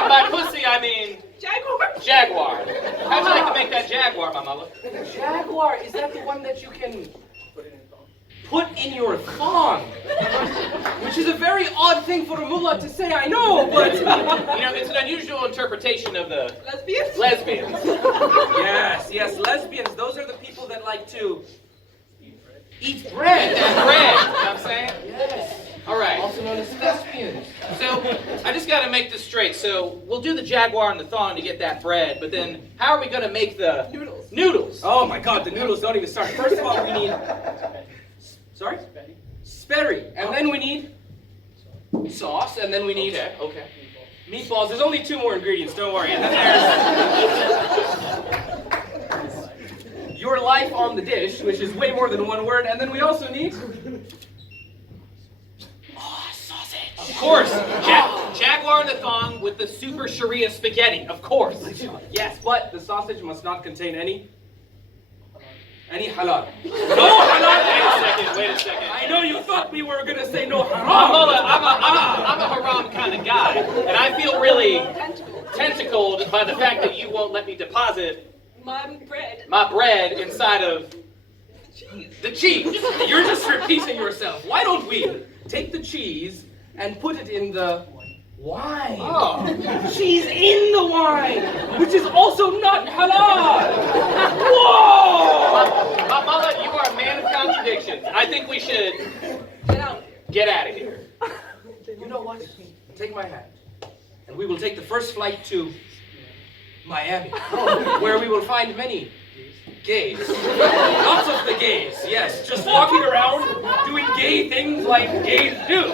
by pussy, I mean jaguar. How'd you like to make that jaguar, my mullah? Jaguar, is that the one that you can put in your thong? Which is a very odd thing for a mullah to say, I know, but... You know, it's an unusual interpretation of the... Lesbians? Yes, lesbians. Those are the people that like to... eat bread. You know what I'm saying? Yes. All right. Also known as thespians. So, I just got to make this straight. So, we'll do the jaguar and the thong to get that bread, but then how are we going to make the... Noodles. Oh my God, the noodles don't even start. First of all, we need... Sorry? Sperry. And then we need... sauce, and then we need... Okay. Meatballs. There's only 2 more ingredients, don't worry. And then there's... your life on the dish, which is way more than 1 word, and then we also need... sausage. Of course. Jaguar and the thong with the super Sharia spaghetti. Of course. Yes, but the sausage must not contain any halal. No halal! Wait a second. I know you thought we were going to say no haram. I'm a haram kind of guy, and I feel really tentacled by the fact that you won't let me deposit my bread inside of the cheese. You're just repeating yourself. Why don't we take the cheese and put it in the wine? Oh. Cheese in the wine, which is also not halal. Whoa! Mullah, you are a man of contradictions. I think we should get out of here. You know what? Take my hand, and we will take the first flight to Miami, where we will find many gays. Lots of the gays, yes. Just walking around doing gay things like gays do.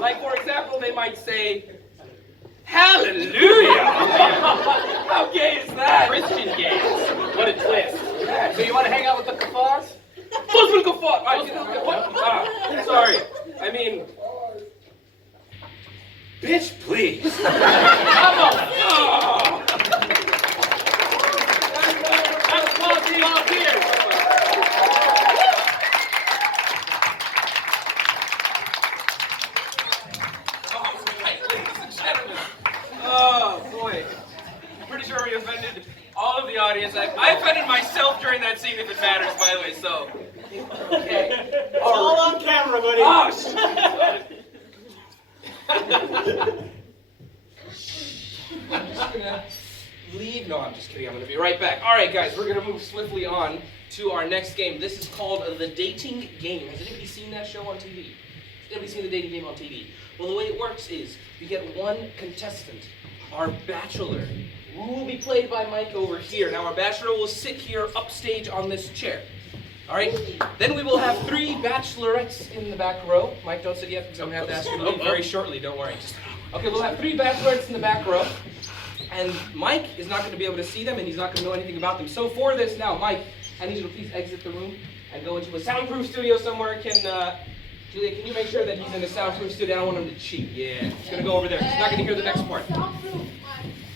Like, for example, they might say, hallelujah! How gay is that? Christian gays. What a twist. So you want to hang out with the kafars? Muslim kafar! Sorry. I mean... Bitch, please. Come on. Oh. That's volunteers. Oh, boy. I'm pretty sure we offended all of the audience. I offended myself during that scene, if it matters, by the way, so... Okay. It's all on camera, buddy. Oh, shit. I'm just gonna leave. No, I'm just kidding. I'm gonna be right back. All right, guys, we're gonna move swiftly on to our next game. This is called The Dating Game. Has anybody seen that show on TV? Has anybody seen The Dating Game on TV? Well, the way it works is you get one contestant our bachelor, who will be played by Mike over here. Now, our bachelor will sit here upstage on this chair. All right? Then we will have 3 bachelorettes in the back row. Mike, don't sit yet because I'm going to have to ask you to leave very shortly. Don't worry. Okay, we'll have 3 bachelorettes in the back row. And Mike is not going to be able to see them, and he's not going to know anything about them. So for this now, Mike, I need you to please exit the room and go into a soundproof studio somewhere. Julia, can you make sure that he's in a soundproof studio? I don't want him to cheat. Yeah, he's going to go over there. He's not going to hear the next part.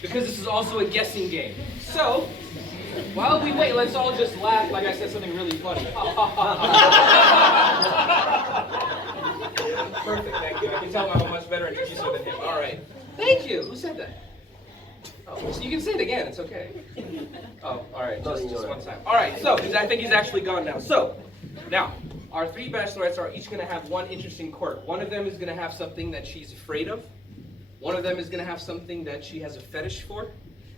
Because this is also a guessing game. So, while we wait, let's all just laugh like I said something really funny. Perfect, thank you. I can tell I'm a much better introducer than him. All right. Thank you. Who said that? Oh, so you can say it again. It's okay. Oh, all right. Just one time. All right. So I think he's actually gone now. So now our 3 bachelorettes are each going to have one interesting quirk. One of them is going to have something that she's afraid of. One of them is going to have something that she has a fetish for.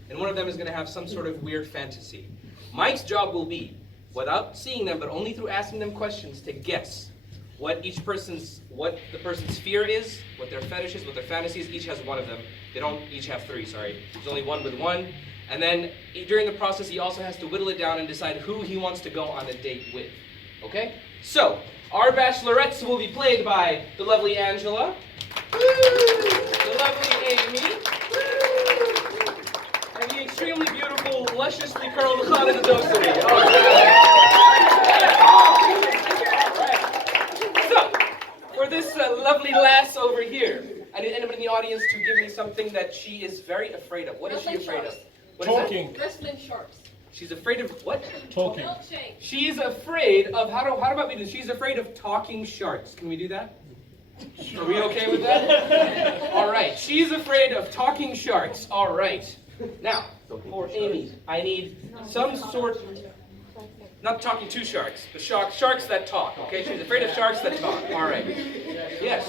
And one of them is going to have some sort of weird fantasy. Mike's job will be, without seeing them, but only through asking them questions, to guess what the person's fear is, what their fetish is, what their fantasy is. Each has one of them. They don't each have 3, sorry. There's only one with one. And then during the process, he also has to whittle it down and decide who he wants to go on a date with. Okay? So, our bachelorettes will be played by the lovely Angela, the lovely Amy, and the extremely beautiful, lusciously curled Khalid Adosari. All right. So, for this lovely lass over here, I need anybody in the audience to give me something that she is very afraid of. What is she afraid of? What is Talking. Wrestling sharks. She's afraid of what? Talking. She's afraid of, how about we do? She's afraid of talking sharks. Can we do that? Are we okay with that? All right. She's afraid of talking sharks. All right. Now, for Amy, I need some sort, not talking to sharks, but sharks that talk, okay? She's afraid of sharks that talk. All right. Yes.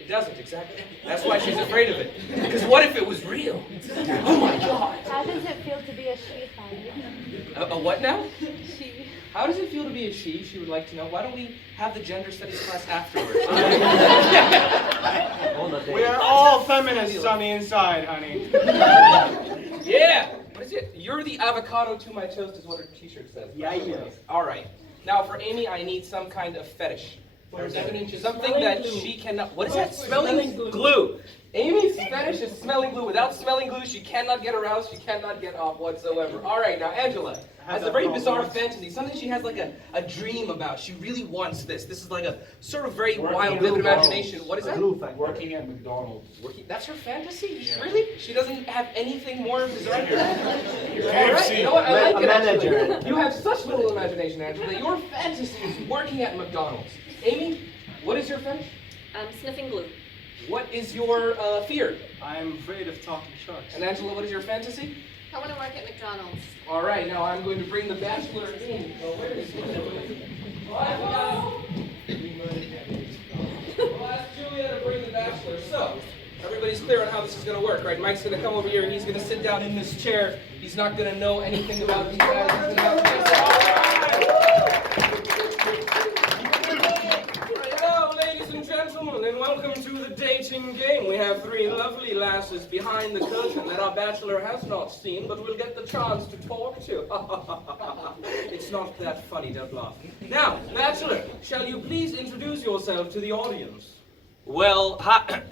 It doesn't, exactly. That's why she's afraid of it. Because what if it was real? Oh my God. How does it feel to be a she, Fanny? A what now? She. How does it feel to be a she? She would like to know. Why don't we have the gender studies class afterwards? We are all feminists on the inside, honey. Yeah. What is it? You're the avocado to my toast is what her t-shirt says. Yeah, yeah. All right. Now for Amy, I need some kind of fetish. Something that she cannot. What is that? Smelling glue. Amy's fetish is smelling glue. Without smelling glue, she cannot get aroused. She cannot get off whatsoever. All right, now Angela has a very bizarre fantasy. Something she has like a dream about. She really wants this. This is like a sort of very wild, vivid imagination. What is that? Working at McDonald's. That's her fantasy? Yeah. Really? She doesn't have anything more bizarre than that? KFC. All right, you know what? I like it actually. You have such little imagination, Angela. Your fantasy is working at McDonald's. Amy, what is your fetish? Sniffing glue. What is your fear? I'm afraid of talking sharks. And Angela, what is your fantasy? I want to work at McDonald's. All right, now I'm going to bring the bachelor in. Oh, where is he? I'll ask Julia to bring the bachelor. So, everybody's clear on how this is going to work, right? Mike's going to come over here and he's going to sit down in this chair. He's not going to know anything about these guys. He's gonna have to guess it. All right. Hello, ladies and gentlemen, and welcome to the dating game. We have 3 lovely lasses behind the curtain that our bachelor has not seen, but will get the chance to talk to. It's not that funny, don't laugh. Now, bachelor, shall you please introduce yourself to the audience? Well, hi.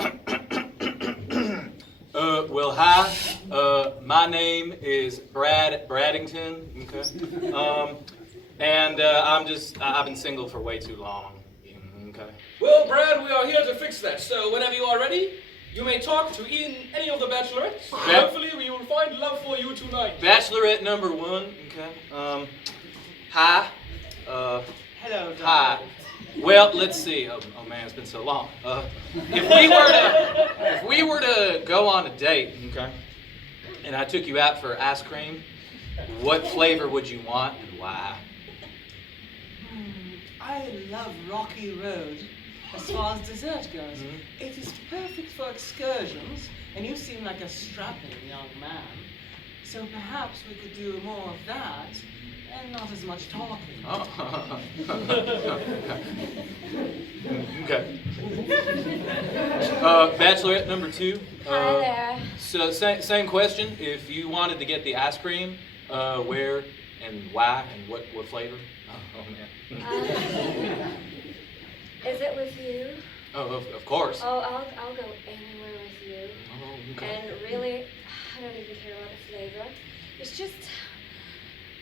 Hi. My name is Brad Braddington. Okay. I've been single for way too long. Okay. Well, Brad, we are here to fix that. So whenever you are ready, you may talk to any of the bachelorettes. Hopefully, we will find love for you tonight. Bachelorette number 1. Okay. Hi. Hello, hi. Well, let's see. Oh man, it's been so long. If we were to go on a date, okay, and I took you out for ice cream, what flavor would you want and why? I love Rocky Road as far as dessert goes. It is perfect for excursions, and you seem like a strapping young man. So perhaps we could do more of that and not as much talking. Oh. Okay. Bachelorette number 2. Hi there. So same question. If you wanted to get the ice cream, where and why and what flavor? Oh man. Is it with you? Oh, of course. Oh, I'll go anywhere with you. Oh, okay. And really, I don't even care about the flavor. It's just,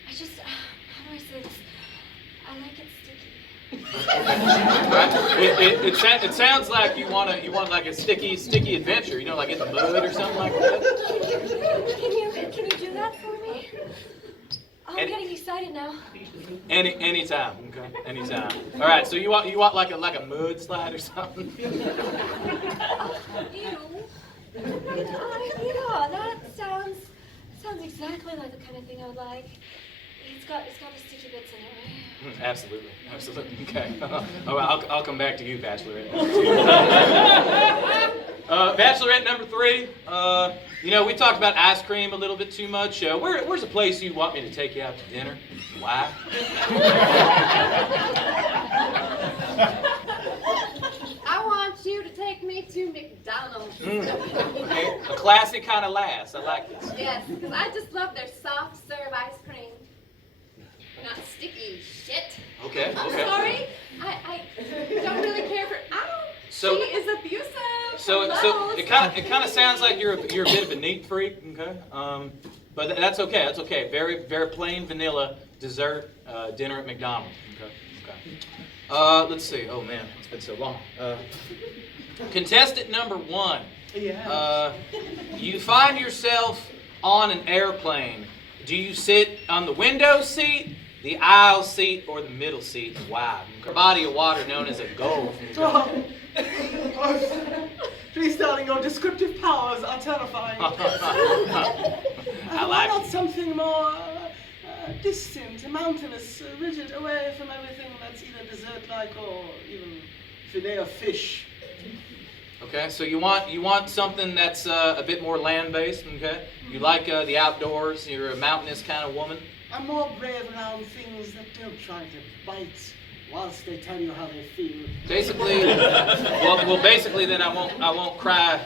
how do I say this? I like it sticky. Right. It sounds like you want like a sticky adventure. You know, like in the mud or something like that. Can you do that for me? Oh, I'm getting excited now. Anytime. Okay. Anytime. All right. So you want like a mud slide or something? Ew. Yeah, that sounds exactly like the kind of thing I would like. It's got the sticky bits in it, right? Absolutely. Okay. All right, I'll come back to you, Bachelorette. Bachelorette number 3. You know, we talked about ice cream a little bit too much. Where's a place you want me to take you out to dinner? Why? I want you to take me to McDonald's. Okay. A classy kind of lass. I like this. Yes, because I just love their soft serve ice cream. Not sticky shit. Okay. I'm sorry. I don't really care for. She is abusive. So it kind of sounds like you're a bit of a neat freak. Okay. But that's okay. That's okay. Very plain vanilla dessert dinner at McDonald's. Okay. Let's see. Oh man, it's been so long. Contestant number 1. Yeah. You find yourself on an airplane. Do you sit on the window seat, the aisle seat, or the middle seat? Why? A body of water known as a gulf. Please, darling, your descriptive powers are terrifying. I Why like not it. something more distant, mountainous, rigid, away from everything that's either dessert-like or even filet of fish? Okay, so you want something that's a bit more land-based. Okay, you like the outdoors. You're a mountainous kind of woman. I'm more brave around things that don't try to bite whilst they tell you how they feel. Basically, basically, then I won't cry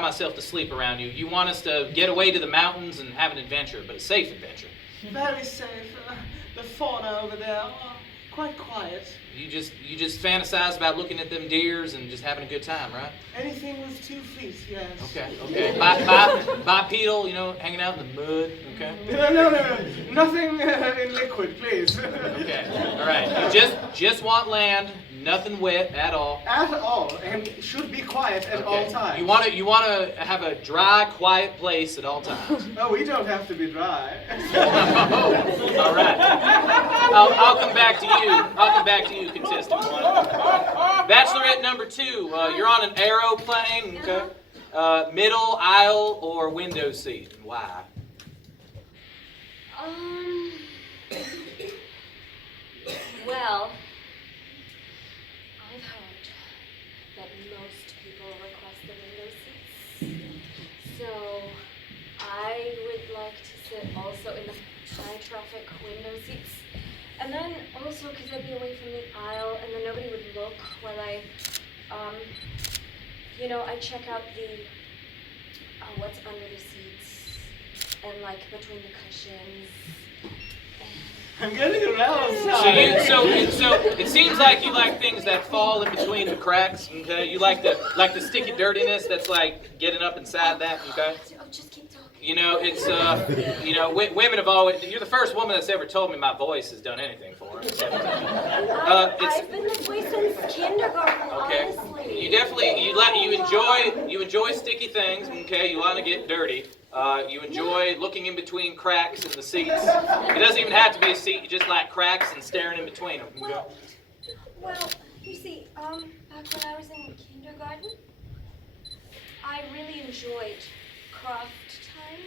myself to sleep around you. You want us to get away to the mountains and have an adventure, but a safe adventure. Very safe. The fauna over there are quite quiet. You just fantasize about looking at them deers and just having a good time, right? Anything with 2 feet, yes. Okay. Bipedal, you know, hanging out in the mud. Okay. No. Nothing in liquid, please. Okay. All right. You just want land, nothing wet at all. At all, and should be quiet at all times. You want to have a dry, quiet place at all times. Oh, we don't have to be dry. All right. I'll come back to you. I'll come back to you, contestant 1. Bachelorette number 2. You're on an aeroplane. Okay. Middle, aisle, or window seat, and why? Well, I've heard that most people request the window seats. So I would like to sit also in the high traffic window seats. And then also because I'd be away from the aisle and then nobody would look while I I check out the what's under the seats and like between the cushions. I'm getting aroused. So it seems like you like things that fall in between the cracks. Okay, you like the sticky dirtiness that's like getting up inside that. Okay. Oh, just keep talking. You know, it's women have always. You're the first woman that's ever told me my voice has done anything for her. So, I've been this way since kindergarten. Okay. Honestly. You enjoy sticky things. Okay, you want to get dirty. You enjoy looking in between cracks in the seats. It doesn't even have to be a seat. You just like cracks and staring in between them. Well, you see, back when I was in kindergarten, I really enjoyed craft time.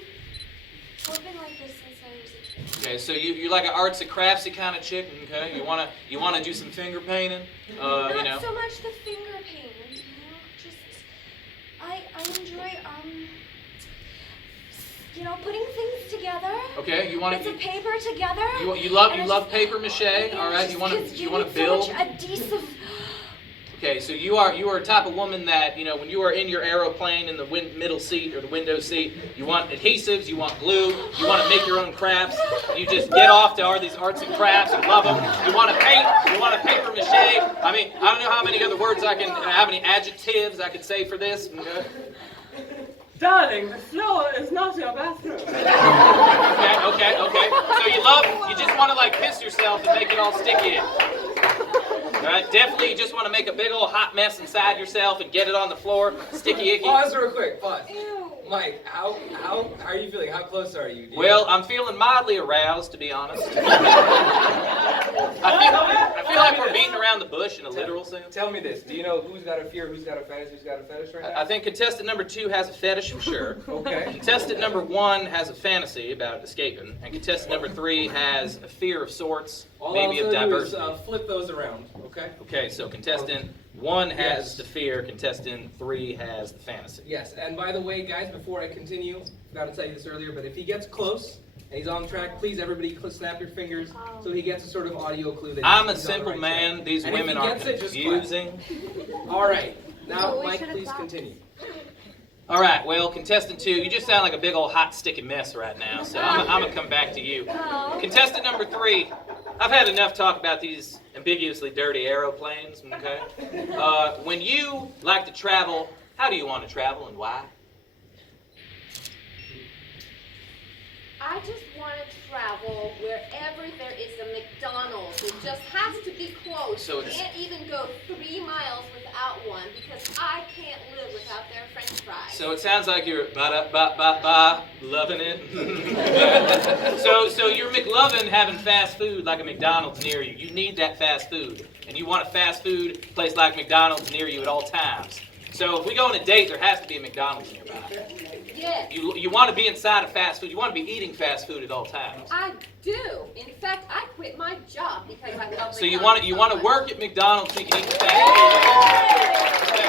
So I've been like this since I was a kid. Okay, so you're like an artsy craftsy kind of chick. Okay, you wanna do some finger painting. Not so much the finger painting, just I enjoy you know, putting things together. Okay, you want Bits to. of paper together. You love and I love just- paper mache. All right, you want to build. So much adhesive. Okay, so you are a type of woman that, you know, when you are in your aeroplane in the middle seat or the window seat, you want adhesives, you want glue, you want to make your own crafts. You just get off to all these arts and crafts, you love them. You want to paint, you want to paper mache. I mean, I don't know how many other words how many adjectives I could say for this. Okay. Darling, the floor is not your bathroom. Okay. So you just want to like piss yourself and make it all sticky. All right, definitely you just want to make a big old hot mess inside yourself and get it on the floor, sticky icky. Pause real quick, pause. Mike, how are you feeling? How close are you? Well, I'm feeling mildly aroused, to be honest. I feel like we're beating around the bush in a literal sense. Tell me this. Do you know who's got a fear, who's got a fantasy, who's got a fetish right now? I think contestant number 2 has a fetish for sure. Okay. Contestant number 1 has a fantasy about escaping. And contestant number 3 has a fear of sorts, All maybe I'll of tell you is diversity. flip those around, okay? Okay, so contestant 1 has Yes. the fear, contestant 3 has the fantasy. Yes, and by the way, guys, before I continue, I forgot to tell you this earlier, but if he gets close and he's on track, please everybody snap your fingers so he gets a sort of audio clue that I'm a he's on the simple right man. track. These And if women he are gets it, just clap. confusing. All right, now Oh, we Mike, should've please clapped. continue. All right, well, contestant 2, you just sound like a big old hot sticky mess right now, so I'm going to come back to you. Oh. Contestant number 3, I've had enough talk about these ambiguously dirty aeroplanes, okay? When you like to travel, how do you want to travel and why? I just want to travel wherever there is a McDonald's. It just has to be close. So You it's- can't even go 3 miles without one because I can't live without their French fries. So it sounds like you're ba-da-ba-ba-ba, loving it. so you're McLovin having fast food like a McDonald's near you. You need that fast food. And you want a fast food place like McDonald's near you at all times. So if we go on a date, there has to be a McDonald's nearby. Yes, You want to be inside of fast food. You want to be eating fast food at all times. I do. In fact, I quit my job because I love So you McDonald's want so to much. work at McDonald's so you can eat the fast food.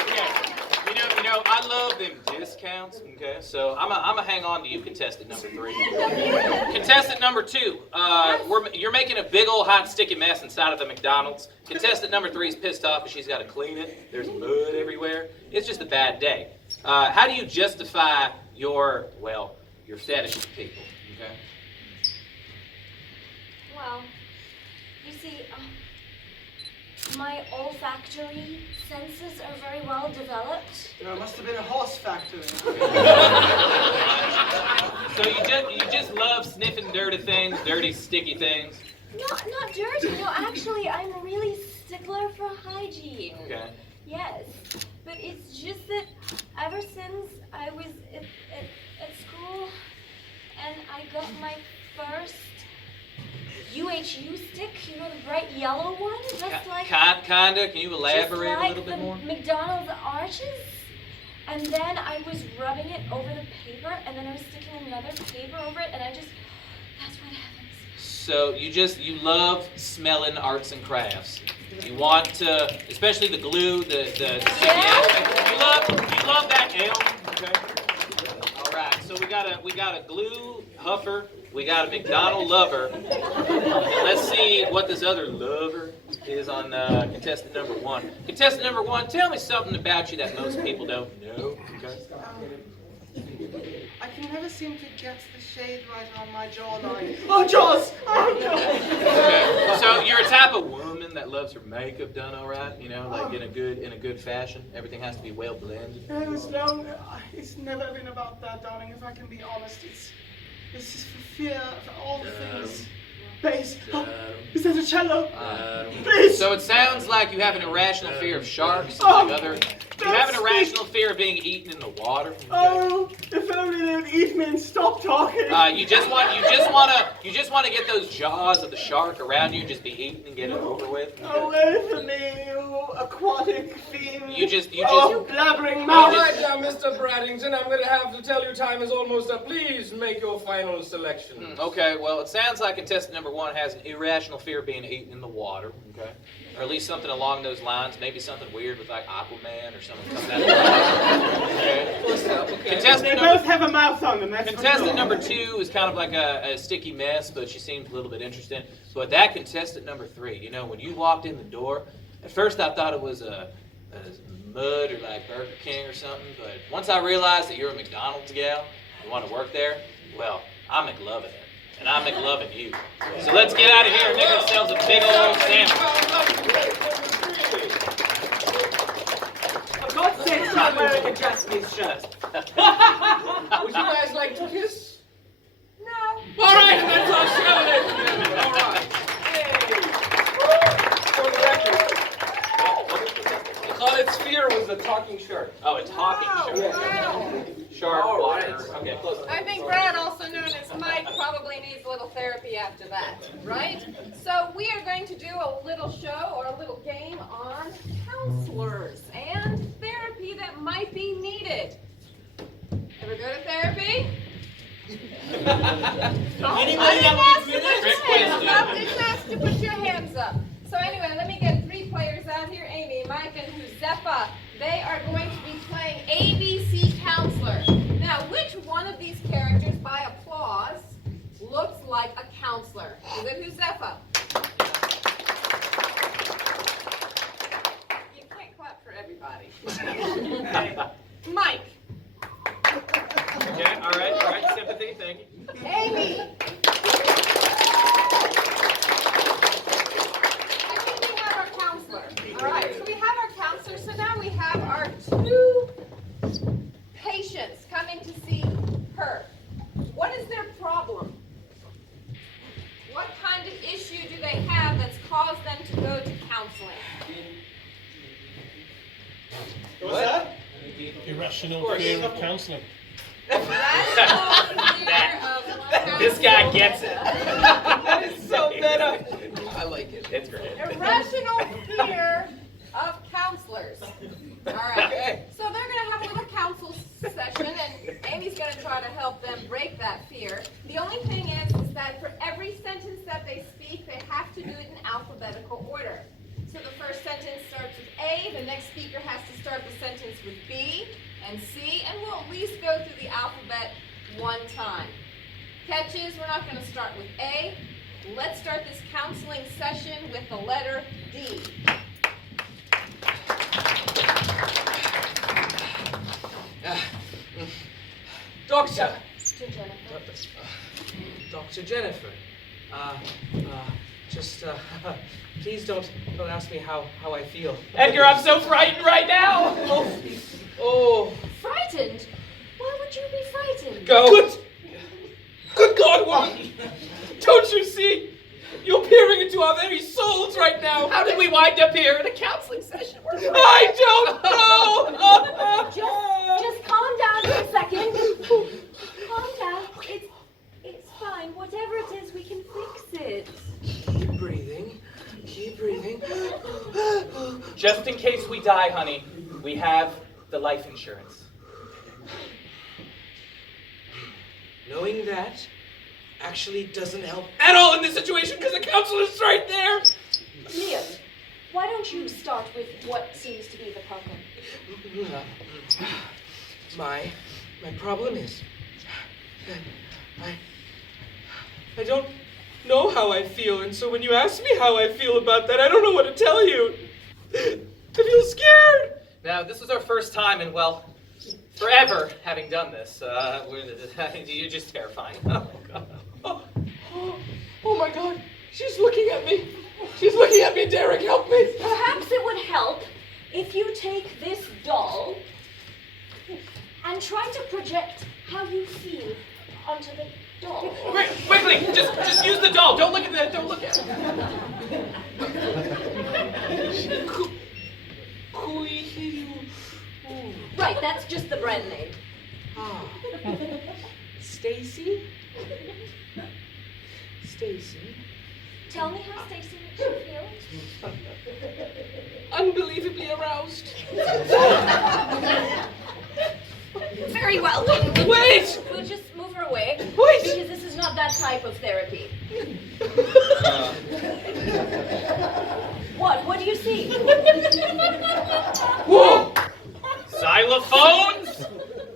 Okay. You know, I love them discounts. Okay, so I'm a hang on to you, contestant number 3. Contestant number 2, you're making a big old hot sticky mess inside of the McDonald's. Contestant number 3 is pissed off because she's got to clean it. There's mud everywhere. It's just a bad day. How do you justify your fetish with people? Okay. Well, you see, my olfactory senses are very well developed. There must have been a horse factory. So you just love sniffing dirty things, dirty sticky things. Not dirty. No, actually, I'm really stickler for hygiene. Okay. Yes, but it's just that ever since I was at school and I got my first UHU stick, you know, the bright yellow one, just like Kinda. Can you elaborate just a like little bit the more? McDonald's arches. And then I was rubbing it over the paper, and then I was sticking another paper over it, and that's what happens. So you love smelling arts and crafts. You want to, especially the glue, the sticky aspect. You love that elm. Okay. All right. So we got a glue huffer. We got a McDonald lover. Let's see what this other lover is on contestant number 1. Contestant number 1, tell me something about you that most people don't know. Okay. I can never seem to get the shade right on my jawline. Oh, Jaws! Oh, no! Okay. So you're a type of woman that loves her makeup done all right, you know, like in a good fashion. Everything has to be well blended. It's never been about that, darling, if I can be honest. It's just for fear of all the things. Bass. Oh, is that a cello? Please! So it sounds like you have an irrational fear of sharks and Oh, like other. You have an irrational fear of being eaten in the water. Oh, if only they'd eat me and stop talking. You just want to get those jaws of the shark around you, and just be eaten and get it over with. Away from me, you aquatic fiend. You just. Oh, blabbering All mouth. right now, Mr. Braddington, I'm going to have to tell you time is almost up. Please make your final selection. Okay, well, it sounds like contestant number 1 has an irrational fear of being eaten in the water, okay? Or at least something along those lines. Maybe something weird with like Aquaman or something coming out of the water. Okay? Okay. Contestant They both have a mouth on them. That's for Contestant sure. number 2 is kind of like a sticky mess, but she seems a little bit interested. But that contestant number 3, you know, when you walked in the door, at first I thought it was a Mud or like Burger King or something, but once I realized that you're a McDonald's gal, you want to work there, well, I'm McLovin' it, and I'm McLovin' you. So let's get out of here and make ourselves a big old sandwich. For God's sake, stop wearing a Japanese shirt. Would you guys like to kiss? No. All right, that's our show, ladies and gentlemen. All right. For the record, its fear was the talking shark. Oh, a talking shark. Shark, All water. right. Okay, close. I think Brad, also known as Mike, probably needs a little therapy after that, right? So we are going to do a little show or a little game on counselors and therapy that might be needed. Ever go to therapy? Anybody I didn't Trick ask to put your hands up. So anyway, let me get 3 players out here, Amy, Mike, and Josefa. They are going to be playing ABC Counselor. Now, which one of these characters, by applause, looks like a counselor? Is it Josefa? You can't clap for everybody. Mike. Okay, all right, sympathy, thank you. Amy. All right, so we have our counselor. So now we have our 2 patients coming to see her. What is their problem? What kind of issue do they have that's caused them to go to counseling? What's that? Irrational fear of counseling. This guy gets it. That is so meta. I like it. It's great. Irrational fear of counselors. All right. Okay. So they're going to have a little counsel session, and Amy's going to try to help them break that fear. The only thing is that for every sentence that they speak, they have to do it in alphabetical order. So the first sentence starts with A, the next speaker has to start the sentence with B and C, and we'll at least go through the alphabet 1 time. Catches, we're not going to start with A. Let's start this counseling session with the letter D. Doctor. Jennifer. Dr. Jennifer. Please don't ask me how I feel. Edgar, I'm so frightened right now. Oh. Frightened? Why would you be frightened? Go. Good God, woman! Don't you see? You're peering into our very souls right now. How did we wind up here in a counseling session? I don't know. Just calm down for a second. Calm down. It's fine. Whatever it is, we can fix it. Keep breathing. Keep breathing. Just in case we die, honey, we have the life insurance. Knowing that actually doesn't help at all in this situation because the counselor's right there. Liam, why don't you start with what seems to be the problem? My problem is that I don't know how I feel, and so when you ask me how I feel about that, I don't know what to tell you. I feel scared. Now, this was our first time in, well, forever having done this. You're just terrifying. Oh, God. Oh my God, she's looking at me. She's looking at me, Derek, help me. Perhaps it would help if you take this doll and try to project how you feel onto the doll. Quickly, just use the doll. Don't look at that. Don't look at it. Right, that's just the brand name. Stacy? Stacy, Tell me how Stacy makes you feel. Unbelievably aroused. Very well. Wait! We'll just move her away. Wait! Because this is not that type of therapy. What do you see? Whoa! Xylophones?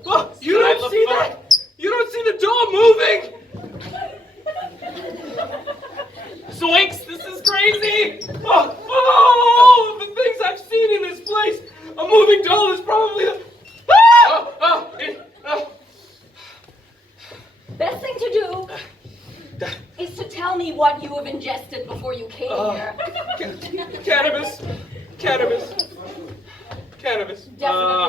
Oh, you don't see that? You don't see the door moving? Zoinks, this is crazy! Oh, the things I've seen in this place! A moving doll is probably the... Best thing to do is to tell me what you have ingested before you came here. Cannabis. Definitely,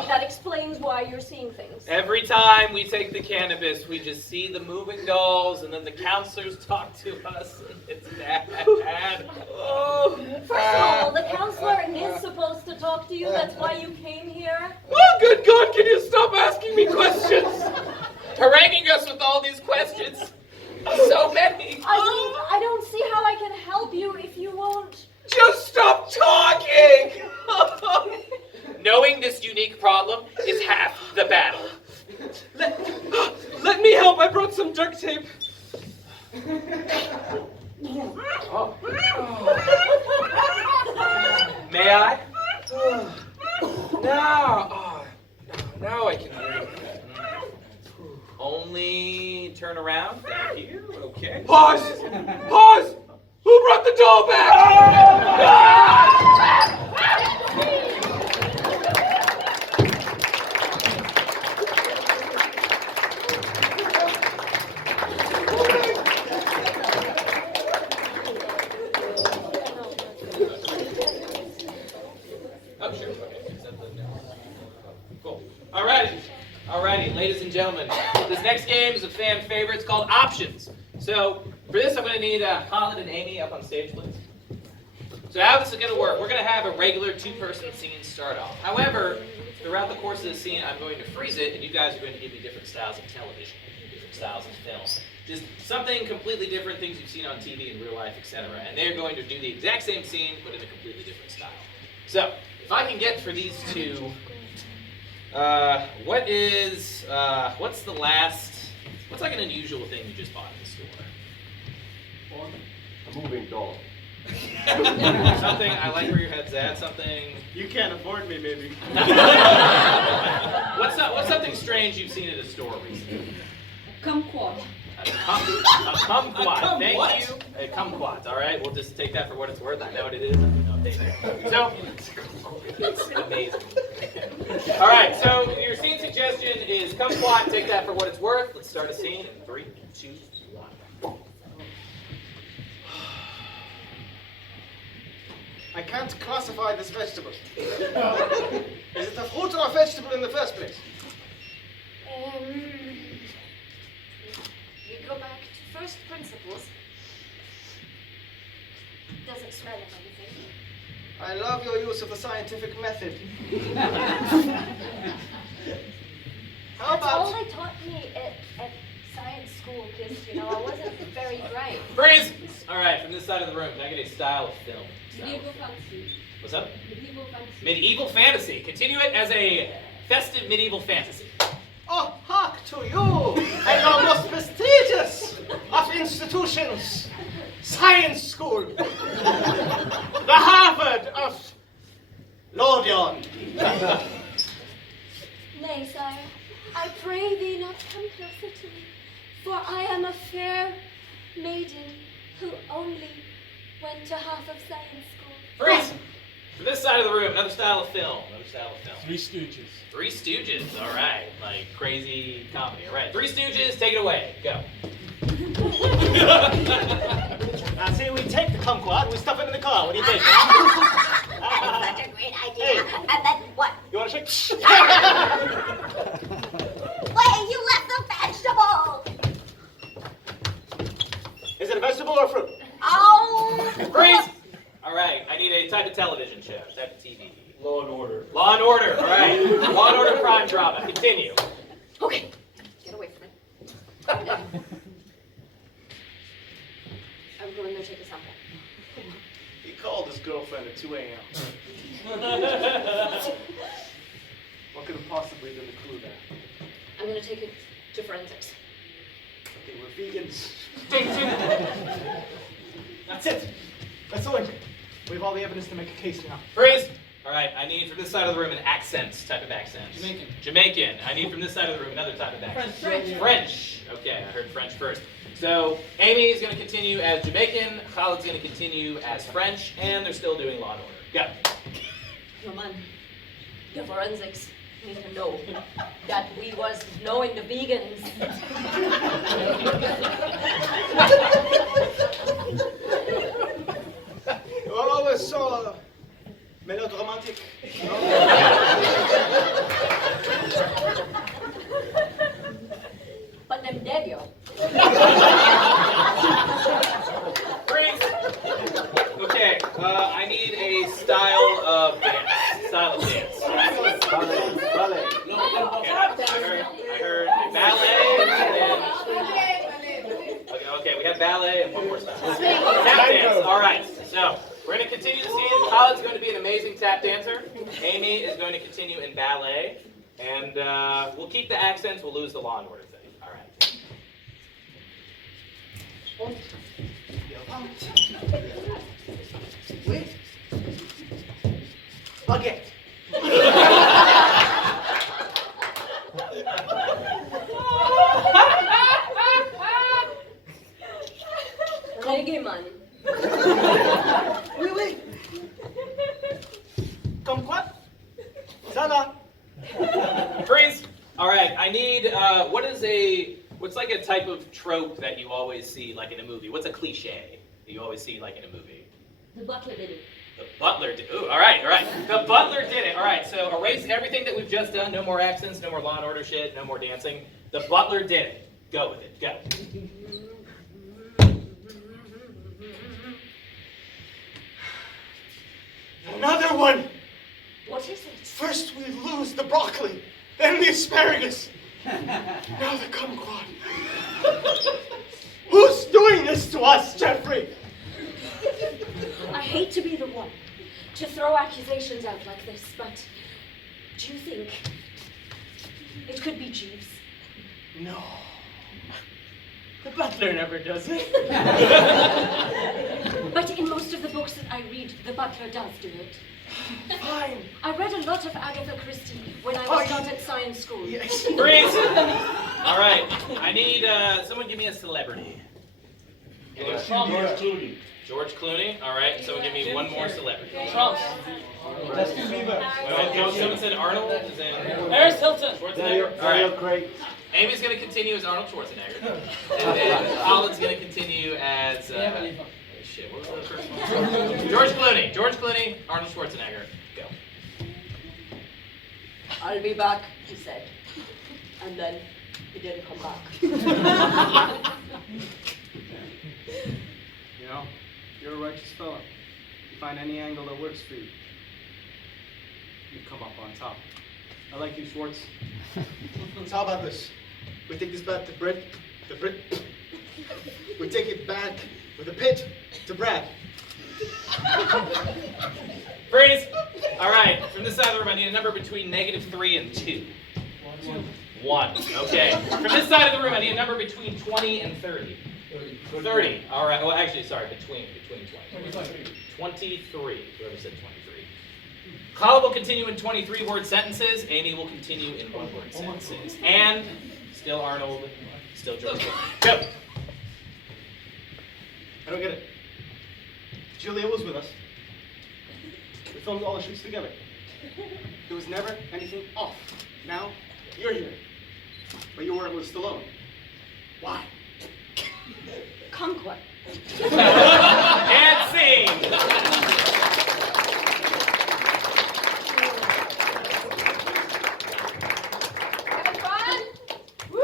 that explains why you're seeing things. Every time we take the cannabis, we just see the moving dolls, and then the counselors talk to us, and it's bad. First of all, the counselor is supposed to talk to you. That's why you came here. Oh, good God, can you stop asking me questions? Haranguing us with all these questions. So many. I don't see how I can help you if you won't. Just stop talking! Knowing this unique problem is half the battle. Let me help. I brought some duct tape. May I? Now I can breathe. Only turn around. Thank you. Okay. Pause! Who brought the doll back? Oh, sure. Okay. Cool. Alrighty, ladies and gentlemen. This next game is a fan favorite. It's called Options. So, for this, I'm going to need Colin and Amy up on stage, please. So how this is going to work, we're going to have a regular two-person scene start off. However, throughout the course of the scene, I'm going to freeze it, and you guys are going to give me different styles of television, different styles of film. Just something completely different, things you've seen on TV in real life, etc. And they're going to do the exact same scene, but in a completely different style. So, if I can get for these two, what's like an unusual thing you just bought in the store? A moving doll. Something, I like where your head's at, something... You can't afford me, baby. What's something strange you've seen at a store recently? Kumquat. A kumquat, thank what? you. A kumquat, all right? We'll just take that for what it's worth. I know what it is. I'll take it. So, it's amazing. All right, so your scene suggestion is kumquat. Take that for what it's worth. Let's start a scene in 3, 2, 1. I can't classify this vegetable. Is it a fruit or a vegetable in the first place? You go back to first principles. Doesn't smell of anything. I love your use of the scientific method. How That's all about... they taught me at science school, because, I wasn't very bright. Freeze! All right, from this side of the room, can I get a style of film? Medieval fantasy. What's up? Medieval fantasy. Medieval fantasy. Continue it as a festive medieval fantasy. Oh, hark to you, and your most prestigious of institutions, science school, the Harvard of Lordion. Nay, sire, I pray thee not come closer to me, for I am a fair maiden who only went to half of science school. Freeze! From this side of the room, another style of film. Three Stooges. Three Stooges, all right. Like crazy comedy. All right, Three Stooges, take it away. Go. Now, see, we take the kumquat and we stuff it in the car. What do you think? That's such a great idea. Hey. And then what? You want to shake? Wait, you left the vegetable! Is it a vegetable or a fruit? Oh! Freeze! All right, I need a type of television show, type of TV. Law and Order. Law and Order, all right. Law and Order crime drama. Continue. Okay, get away from it. I'm going to take a sample. girlfriend at 2 a.m. What could have possibly been the clue there? I'm gonna take it to forensics. Okay, we're vegans. That's it. That's all. We have all the evidence to make a case now. Freeze! All right, I need from this side of the room an accent type of accent. Jamaican. Jamaican. I need from this side of the room another type of accent. French. Okay, I heard French first. So Amy is going to continue as Jamaican, Khaled's going to continue as French, and they're still doing Law and Order. Go. Your man, the forensics need to know that we was knowing the vegans. Oh, it's so melodramatic. But them dead, yo. Freeze! Okay, I need a style of dance. Style of dance. Ballet. I heard ballet and then... Okay, we have ballet and one more style. Tap dance. All right, so we're going to continue the scene. Khaled's going to be an amazing tap dancer. Amy is going to continue in ballet. And we'll keep the accents. We'll lose the Law and Order thing. All right. Wait. Baguette. Reggae man. Oui, oui. Comme quoi? Ça va. Freeze. All right, I need, what's like a type of trope that you always see like in a movie? What's a cliche that you always see like in a movie? The butler did it. The butler did, ooh, all right. The butler did it. All right, so erase everything that we've just done. No more accents, no more Law and Order shit, no more dancing. The butler did it. Go with it, go. Another one. What is it? First we lose the broccoli, then the asparagus. Now the kumquat. Who's doing this to us, Jeffrey? I hate to be the one to throw accusations out like this, but do you think it could be Jeeves? No. The butler never does it. But in most of the books that I read, the butler does do it. Fine. I read a lot of Agatha Christie when I was not at science school. Yes. Freeze. All right, I need, someone give me a celebrity. George Clooney. George Clooney. All right, someone give me one more celebrity. Trump. Justin Bieber. Someone said Arnold. Is in Paris Hilton. Schwarzenegger. All right. Craig. Amy's going to continue as Arnold Schwarzenegger. And then Khaled's going to continue as... shit, what was the first one? George Clooney. George Clooney, Arnold Schwarzenegger. Go. I'll be back, he said. And then he didn't come back. You know, you're a righteous fella. You find any angle that works for you. You come up on top. I like you, Schwartz. So how about this? We take this back to Brit. We take it back with a pit to Brad. Freeze. All right, from this side of the room, I need a number between -3 and 2. 1. Okay. From this side of the room, I need a number between 20 and 30. 30. All right. Well, actually, sorry, between 20. 23. Whoever said 23. Khaled will continue in 23-word sentences. Amy will continue in 1-word sentences. And still Arnold, still George. Go. I don't get it. Julia was with us. We filmed all the shoots together. There was never anything off. Now, you're here. But you weren't with Stallone. Why? Conquest. And scene. Having fun? Woo!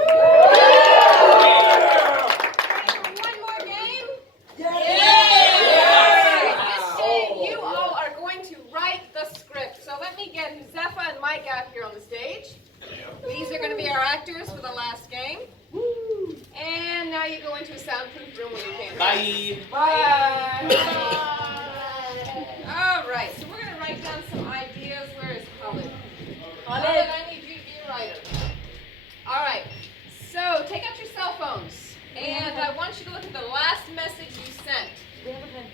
One more game? This game, you all are going to write the script. So let me get Zepha and Mike out here on the stage. These are going to be our actors for the last game. And now you go into a soundproof room where you can't. Bye. Bye. All Khaled, I need you to be a writer. All right. So take out your cell phones, and I want you to look at the last message you sent. We have a pen.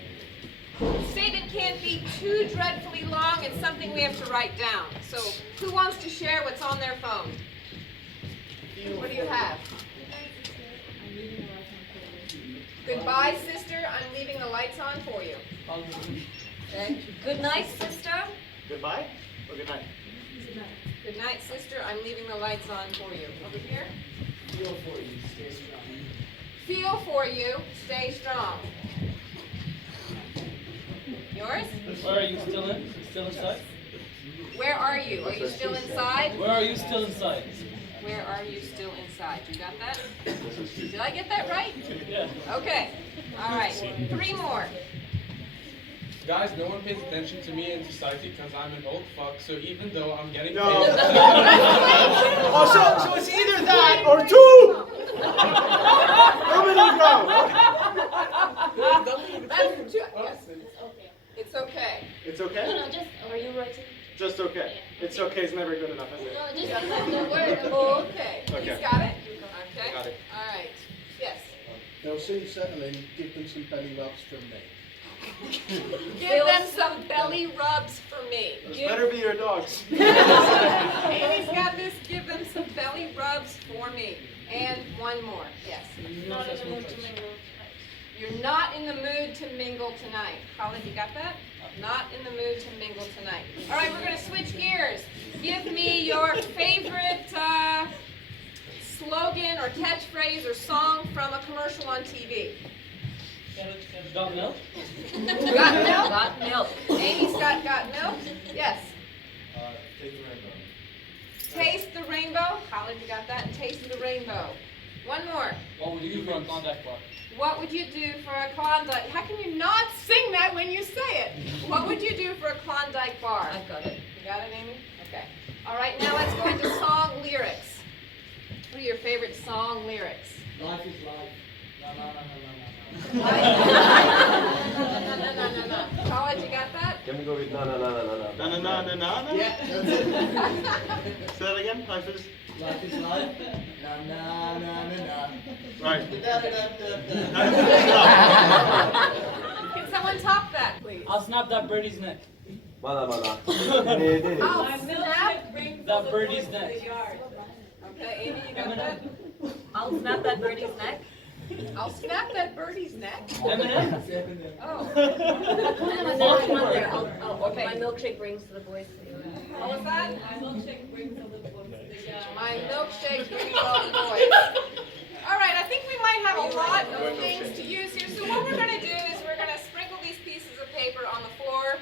The statement can't be too dreadfully long. It's something we have to write down. So who wants to share what's on their phone? What do you have? Goodbye, sister. I'm leaving the lights on for you. Okay. Good night, sister. Goodbye or good night? Good night, sister. I'm leaving the lights on for you. Over here. Feel for you, stay strong. Feel for you. Stay strong. Yours? Where are you still in? Still inside? Where are you? Are you still inside? Where are you still inside? Where are you still inside? You got that? Did I get that right? Yeah. Okay. All right. 3 more. Guys, no one pays attention to me in society because I'm an old fuck, so even though I'm getting No. paid... Oh, so it's either that or 2! How many go? That's 2. Yes. It's okay. It's okay? No, just, are you writing? Just okay. It's okay is never good enough, is it? No, just because the word. Okay. Okay. He's got it? Okay. Got it. All right. Yes. They'll soon settle in. Give them some belly rubs from me. Give them some belly rubs for me. Those better be your dogs. Amy's got this. Give them some belly rubs for me. And 1 more. Yes. Not in the mood to mingle. You're not in the mood to mingle tonight. Colin, you got that? Not in the mood to mingle tonight. All right, we're going to switch gears. Give me your favorite slogan or catchphrase or song from a commercial on TV. Got milk? Got milk? Got milk. Amy's got milk? Yes. Taste the rainbow. Colin, you got that? Taste the rainbow. 1 more. What would you do for a Klondike bar? What would you do for a Klondike? How can you not sing that when you say it? What would you do for a Klondike bar? I've got it. You got it, Amy? Okay. All right, now let's go into song lyrics. What are your favorite song lyrics? Life is life. No, no, no, no, no, No. College, you got that? Can we go with na na na na na na? Na na na na na na? Yeah, that's it. Say that again? Life is... Life is life. Na na na na na. Right. Da da da da Can someone top that, please? I'll snap that birdie's neck. Mana mana. I'll snap. That birdie's neck. Okay, Amy, you got that? I'll snap that birdie's neck. I'll snap that birdie's neck. Eminem? Oh. Okay. My milkshake brings the boys to you. What was that? My milkshake brings all the boys. My milkshake brings all the boys. All right, I think we might have a lot of things to use here. So what we're going to do is we're going to sprinkle these pieces of paper on the floor,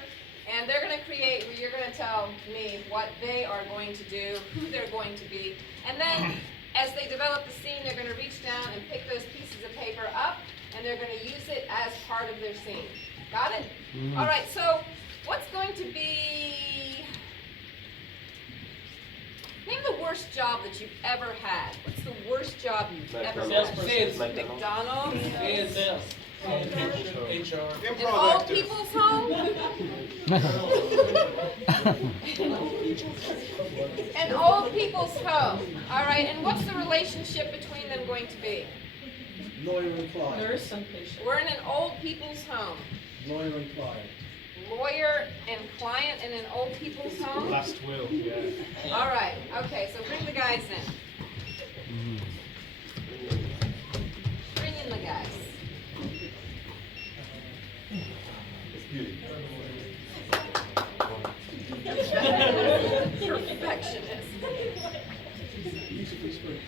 and they're going to create, you're going to tell me what they are going to do, who they're going to be, and then as they develop the scene, they're going to reach down and pick those pieces of paper up, and they're going to use it as part of their scene. Got it? All right, so what's going to be... Name the worst job that you've ever had. What's the worst job you've ever had? Sales. McDonald's? Sales. HR. An old people's home? An old people's home. All right, and what's the relationship between them going to be? Lawyer and client. Nurse and patient. We're in an old people's home. Lawyer and client. Lawyer and client in an old people's home? Last will, yeah. All right, okay, so bring the guys in. Bring in the guys. Perfectionist. Beautifully spoken.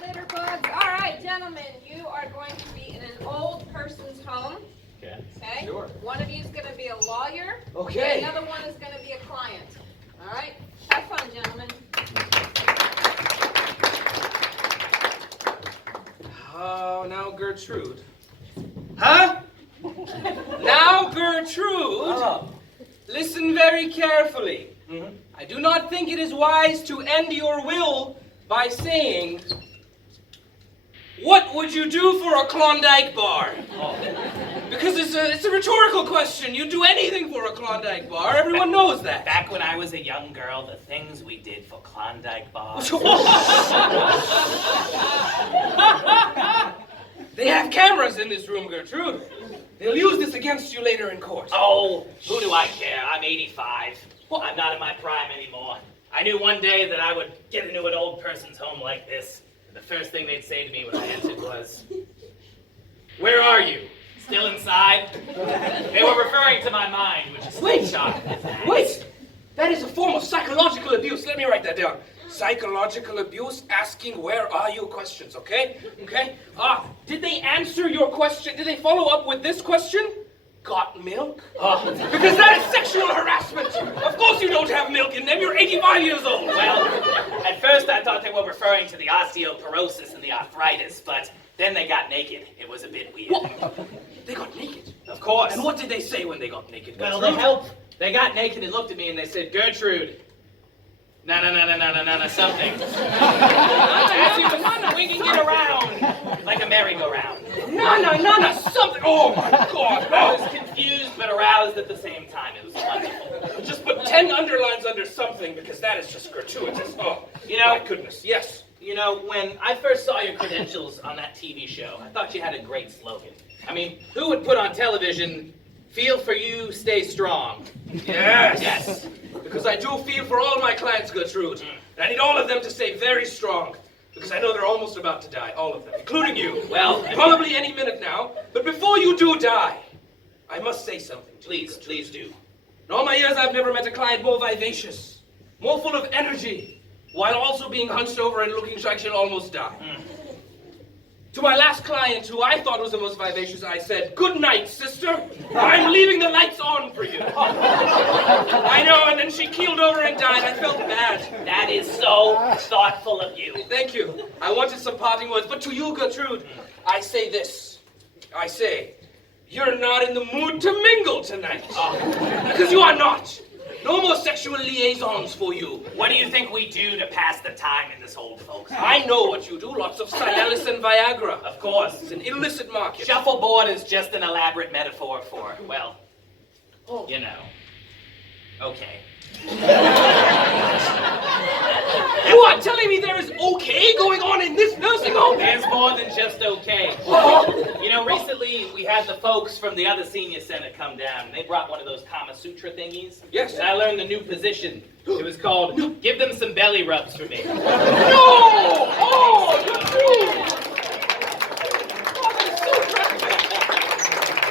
Litter bugs. All right, gentlemen, you are going to be in an old person's home. Okay? Sure. One of you is going to be a lawyer. Okay. And the other one is going to be a client. All right? Have fun, gentlemen. Oh, now Gertrude. Huh? Now Gertrude, listen very carefully. I do not think it is wise to end your will by saying, What would you do for a Klondike bar? Because it's a rhetorical question. You'd do anything for a Klondike bar. Everyone knows that. Back when I was a young girl, the things we did for Klondike bars. They have cameras in this room, Gertrude. They'll use this against you later in court. Oh, who do I care? I'm 85. I'm not in my prime anymore. I knew one day that I would get into an old person's home like this. The first thing they'd say to me when I entered was, "Where are you? Still inside?" They were referring to my mind, which is Wait, shocked. wait! That is a form of psychological abuse. Let me write that down. Psychological abuse, asking "where are you" questions, okay? Okay? Did they answer your question? Did they follow up with this question? Got milk? Because that is sexual harassment. Of course you don't have milk in them. You're 85 years old. Well, at first I thought they were referring to the osteoporosis and the arthritis, but then they got naked. It was a bit weird. What? They got naked? Of course. And what did they say when they got naked? Well, Gertrude? they got naked and looked at me and they said, "Gertrude, no, something." As he was swinging it around like a merry-go-round. No, something. Oh my God. I was confused but aroused at the same time. It was wonderful. Just put 10 underlines under something because that is just gratuitous. Oh, You know- my goodness. Yes. You know, when I first saw your credentials on that TV show, I thought you had a great slogan. I mean, who would put on television, "Feel for you, stay strong"? Yes. Yes. Because I do feel for all my clients, Gertrude. And I need all of them to stay very strong. Because I know they're almost about to die, all of them, including you. Well, probably any minute now. But before you do die, I must say something to you. Please do. In all my years, I've never met a client more vivacious, more full of energy, while also being hunched over and looking like she'll almost die. To my last client, who I thought was the most vivacious, I said, "Good night, sister. I'm leaving the lights on for you." I know, and then she keeled over and died. I felt bad. That is so thoughtful of you. Thank you. I wanted some parting words, but to you, Gertrude, I say this. I say, you're not in the mood to mingle tonight. Because you are not. No more sexual liaisons for you. What do you think we do to pass the time in this old folks' home? I know what you do. Lots of Cialis and Viagra. Of course. It's an illicit market. Shuffleboard is just an elaborate metaphor for, well, you know. Okay. You are telling me there is okay going on in this nursing home? There's more than just okay. You know, recently we had the folks from the other senior center come down. They brought one of those Kama Sutra thingies. Yes. And I learned the new position. It was called, "Give them some belly rubs for me." No! Oh, Gertrude! Oh, that is so practical.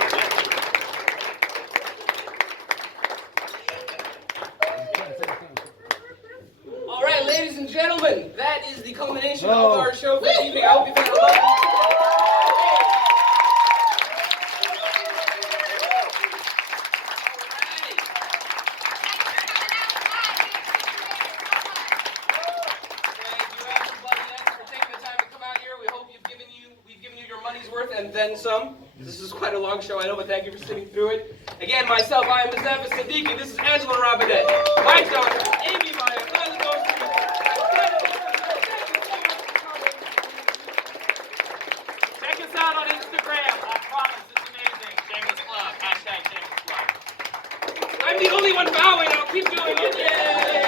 All right, ladies and gentlemen, that is the culmination of our show for this evening. I hope you've had a lot. And then some. This is quite a long show, I know, but thank you for sitting through it. Again, myself, I am Muzaffar Siddiqui. This is Angela Robinette. My daughter, Amy Meyer. Check us out on Instagram. I promise it's amazing. Shameless plug. #ShamelessPlug. I'm the only one bowing. I'll keep doing it. Yay!